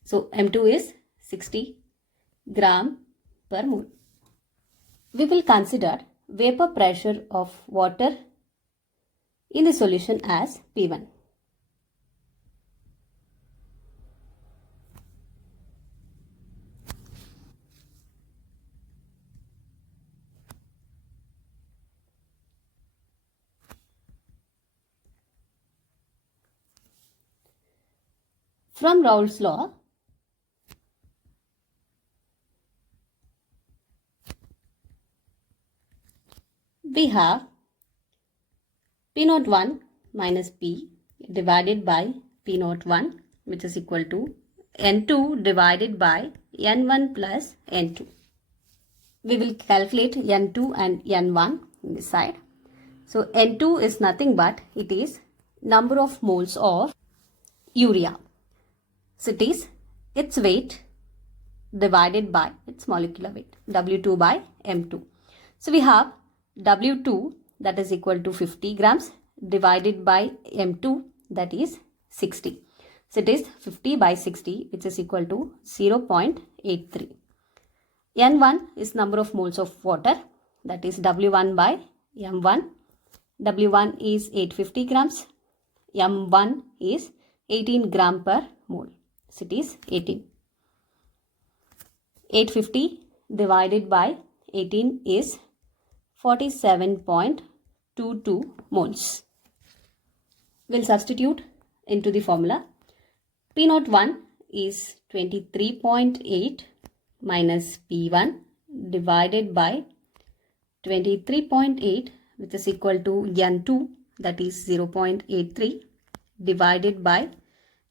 So M2 is 60 gram per mole. We will consider vapor pressure of water in the solution as P1. From Raoult's law, we have P01 minus P divided by P01, which is equal to N2 divided by N1 plus N2. We will calculate N2 and N1 in this side. So N2 is nothing but it is number of moles of urea. So it is its weight divided by its molecular weight, W2 by M2. So we have W2, that is equal to 50 grams divided by M2, that is 60. So it is 50 by 60, which is equal to 0.83. N1 is number of moles of water, that is W1 by M1. W1 is 850 grams. M1 is 18 gram per mole. So it is 18. 850 divided by 18 is 47.22 moles. We'll substitute into the formula. P01 is 23.8 minus P1 divided by 23.8, which is equal to N2, that is 0.83 divided by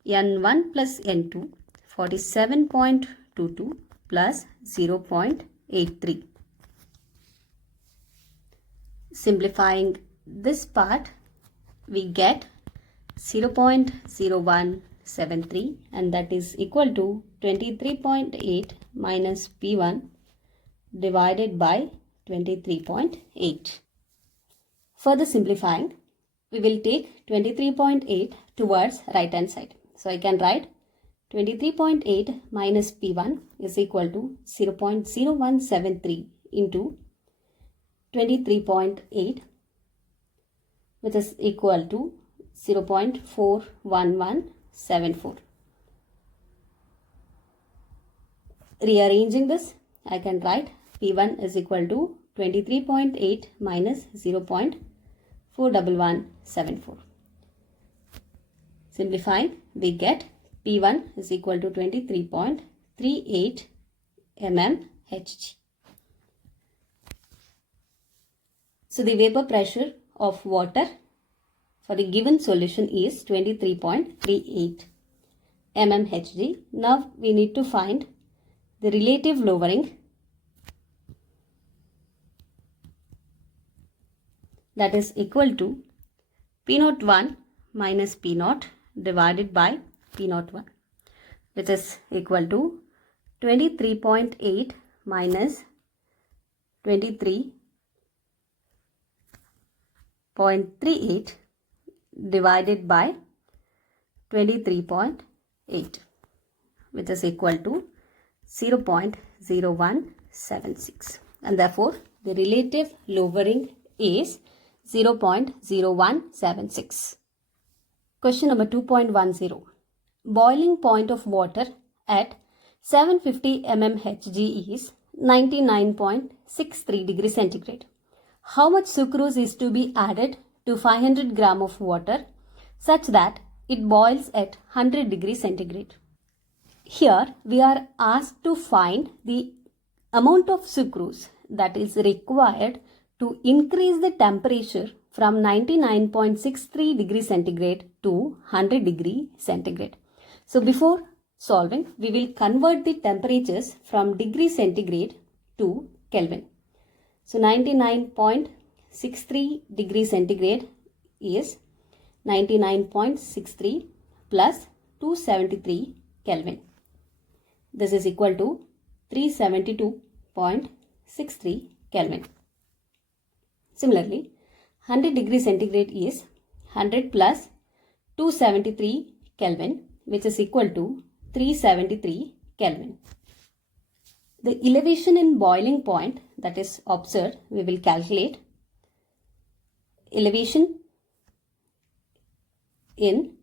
N1 plus N2, 47.22 0.22 plus 0.83. Simplifying this part, we get 0.0173, and that is equal to 23.8 minus P1 divided by 23.8. Further simplifying, we will take 23.8 towards right hand side. So I can write 23.8 minus P1 is equal to 0.0173 into 23.8, which is equal to 0.41174. Rearranging this, I can write P1 is equal to 23.8 minus 0.41174. Simplifying, we get P1 is equal to 23.38 mmHg. So the vapor pressure of water for the given solution is 23.38 mmHg. Now we need to find the relative lowering, that is equal to P01 minus P0 divided by P01, which is equal to 23.8 minus 23.38 divided by 23.8, which is equal to 0.0176, and therefore the relative lowering is 0.0176. Question number 2.10. Boiling point of water at 750 mmHg is 99.63 degrees centigrade. How much sucrose is to be added to 500 gram of water such that it boils at 100 degrees centigrade? Here we are asked to find the amount of sucrose that is required to increase the temperature from 99.63 degrees centigrade to 100 degree centigrade. So before solving, we will convert the temperatures from degree centigrade to Kelvin. So 99.63 degree centigrade is 99.63 plus 273 Kelvin. This is equal to 372.63 Kelvin. Similarly, 100 degree centigrade is 100 plus 273 Kelvin, which is equal to 373 Kelvin. The elevation in boiling point that is observed, we will calculate. Elevation in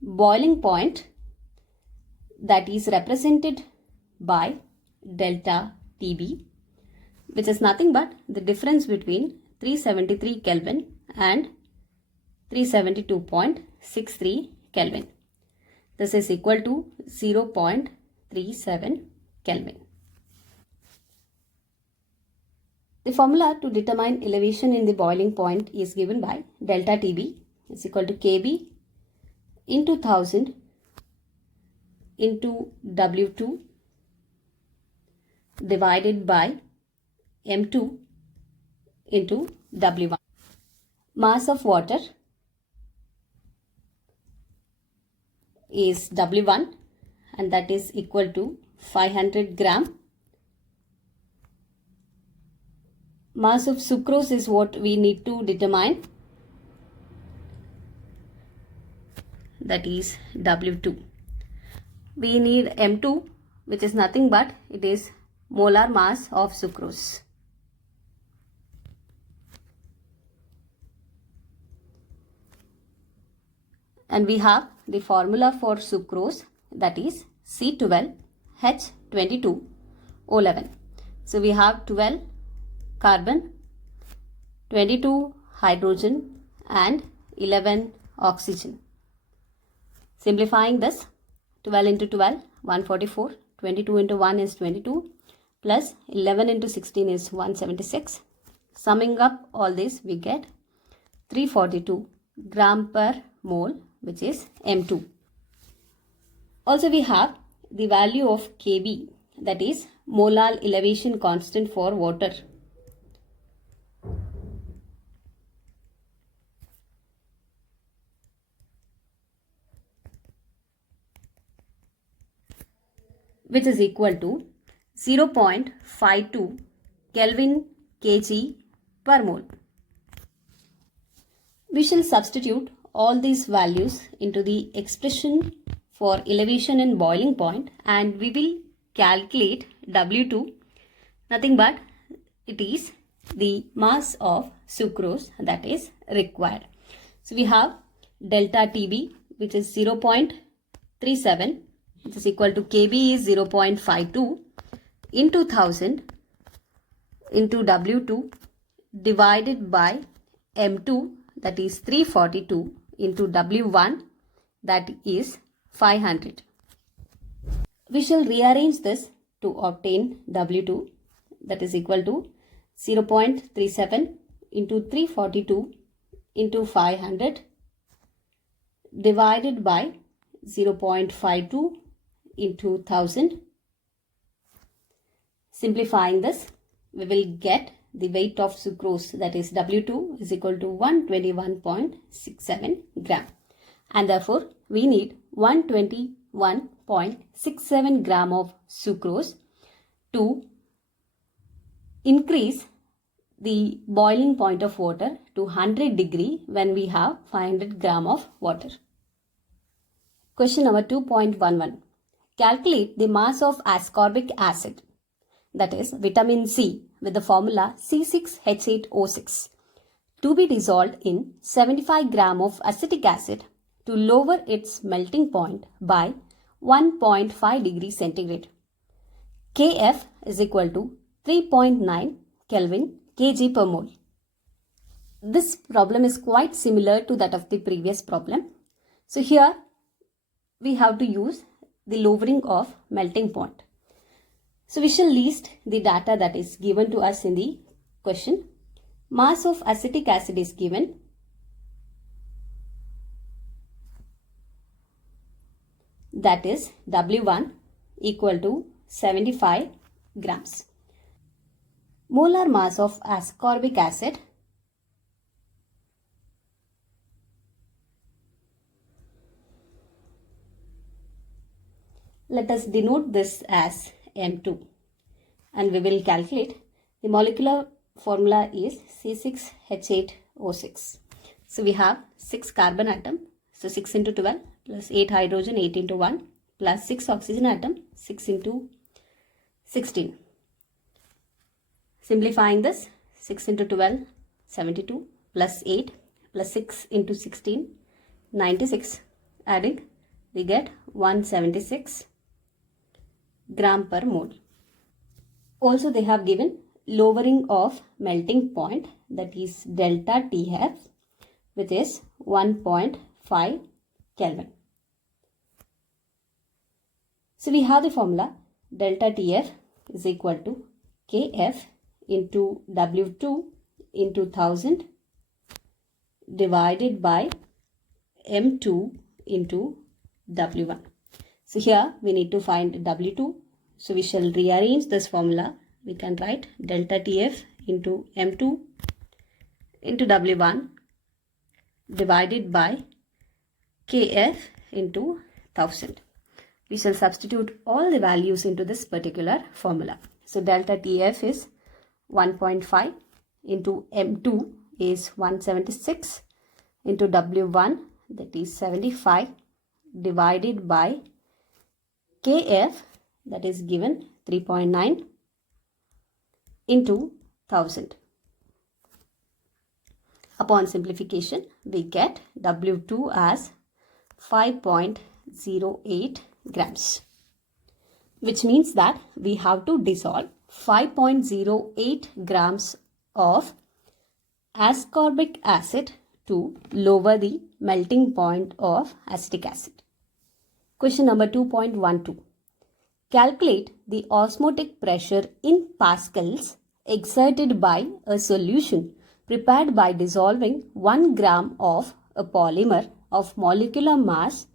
boiling point, that is represented by delta TB, which is nothing but the difference between 373 Kelvin and 372.63 Kelvin. This is equal to 0.37 Kelvin. The formula to determine elevation in the boiling point is given by delta TB is equal to Kb into 1000 into W2 divided by M2 into W1. Mass of water is W1, and that is equal to 500 gram. Mass of sucrose is what we need to determine, that is W2. We need M2, which is nothing but it is molar mass of sucrose. And we have the formula for sucrose, that is C12H22O11. So we have 12 carbon, 22 hydrogen and 11 oxygen. Simplifying this, 12 into 12, 144, 22 into 1 is 22, plus 11 into 16 is 176. Summing up all this, we get 342 gram per mole, which is M2. Also we have the value of Kb that is molal elevation constant for water. Which is equal to 0.52 Kelvin kg per mole. We shall substitute all these values into the expression for elevation and boiling point, and we will calculate W2, nothing but it is the mass of sucrose that is required. So we have delta TB, which is 0.37, which is equal to KB is 0.52 into 1000 into W2 divided by M2, that is 342, into W1, that is 500. We shall rearrange this to obtain W2, that is equal to 0.37 into 342 into 500 divided by 0.52 into 1000. Simplifying this, we will get the weight of sucrose, that is W2 is equal to 121.67 gram, and therefore we need 121.67 gram of sucrose to increase the boiling point of water to 100 degree when we have 500 gram of water. Question number 2.11. Calculate the mass of ascorbic acid, that is vitamin C, with the formula C6H8O6 to be dissolved in 75 gram of acetic acid to lower its melting point by 1.5 degrees centigrade. Kf is equal to 3.9 Kelvin kg per mole. This problem is quite similar to that of the previous problem. So here we have to use the lowering of melting point. So we shall list the data that is given to us in the question. Mass of acetic acid is given. That is W1 equal to 75 grams. Molar mass of ascorbic acid, let us denote this as M2, and we will calculate. The molecular formula is C6H8O6. So we have 6 carbon atom, so 6 into 12 plus 8 hydrogen, 8 into 1 plus 6 oxygen atom, 6 into 16. Simplifying this, 6 into 12, 72 plus 8 plus 6 into 16, 96. Adding, we get 176 gram per mole. Also they have given lowering of melting point, that is delta TF, which is 1.5 Kelvin. So we have the formula delta TF is equal to Kf into W2 into 1000 divided by M2 into W1. So here we need to find W2. So we shall rearrange this formula. We can write delta TF into M2 into W1 divided by Kf into 1000. We shall substitute all the values into this particular formula. So delta TF is 1.5 into M2 is 176 into W1, that is 75, divided by Kf, that is given 3.9 into 1000. Upon simplification, we get W2 as 5.08 grams, which means that we have to dissolve 5.08 grams of ascorbic acid to lower the melting point of acetic acid. Question number 2.12. Calculate the osmotic pressure in pascals exerted by a solution prepared by dissolving 1 gram of a polymer of molecular mass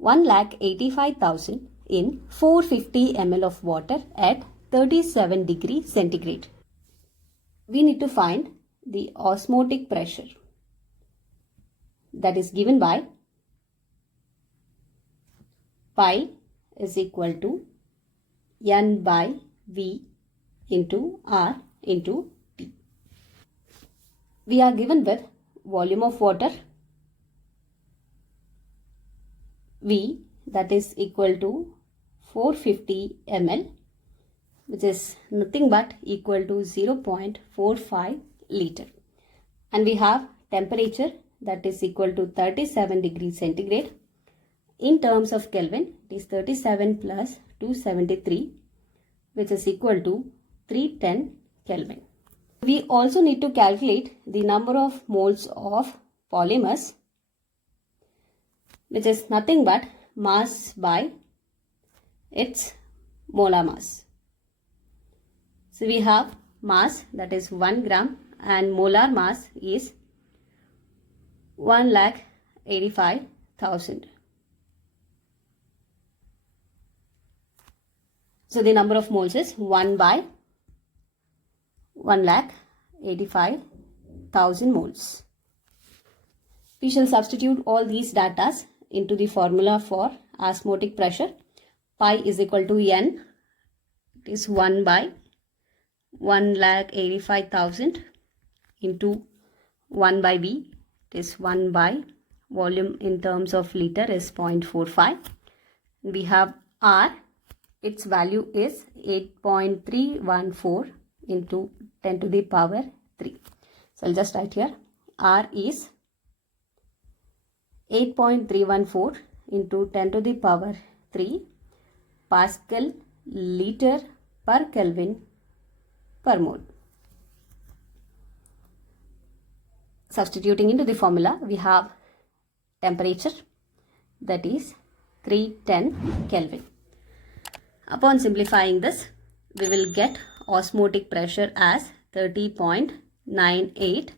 1,85,000 in 450 ml of water at 37 degrees centigrade. We need to find the osmotic pressure that is given by pi is equal to N by V into R into T. We are given with volume of water V, that is equal to 450 ml, which is nothing but equal to 0.45 liter. And we have temperature that is equal to 37 degrees centigrade. In terms of Kelvin, it is 37 plus 273, which is equal to 310 Kelvin. We also need to calculate the number of moles of polymers, which is nothing but mass by its molar mass. So we have mass that is 1 gram and molar mass is 1,85,000. So the number of moles is 1 by 1,85,000 moles. We shall substitute all these data into the formula for osmotic pressure. Pi is equal to N. It is 1 by 1,85,000 into 1 by V. It is 1 by volume in terms of liter is 0.45. We have R. Its value is 8.314 into 10 to the power 3. So I'll just write here R is 8.314 into 10 to the power 3 Pascal liter per Kelvin per mole. Substituting into the formula, we have temperature that is 310 Kelvin. Upon simplifying this, we will get osmotic pressure as 30.98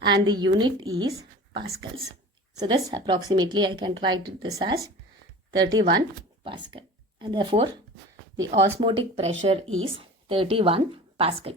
and the unit is pascals. So this approximately I can write this as 31 pascal, and therefore the osmotic pressure is 31 pascal.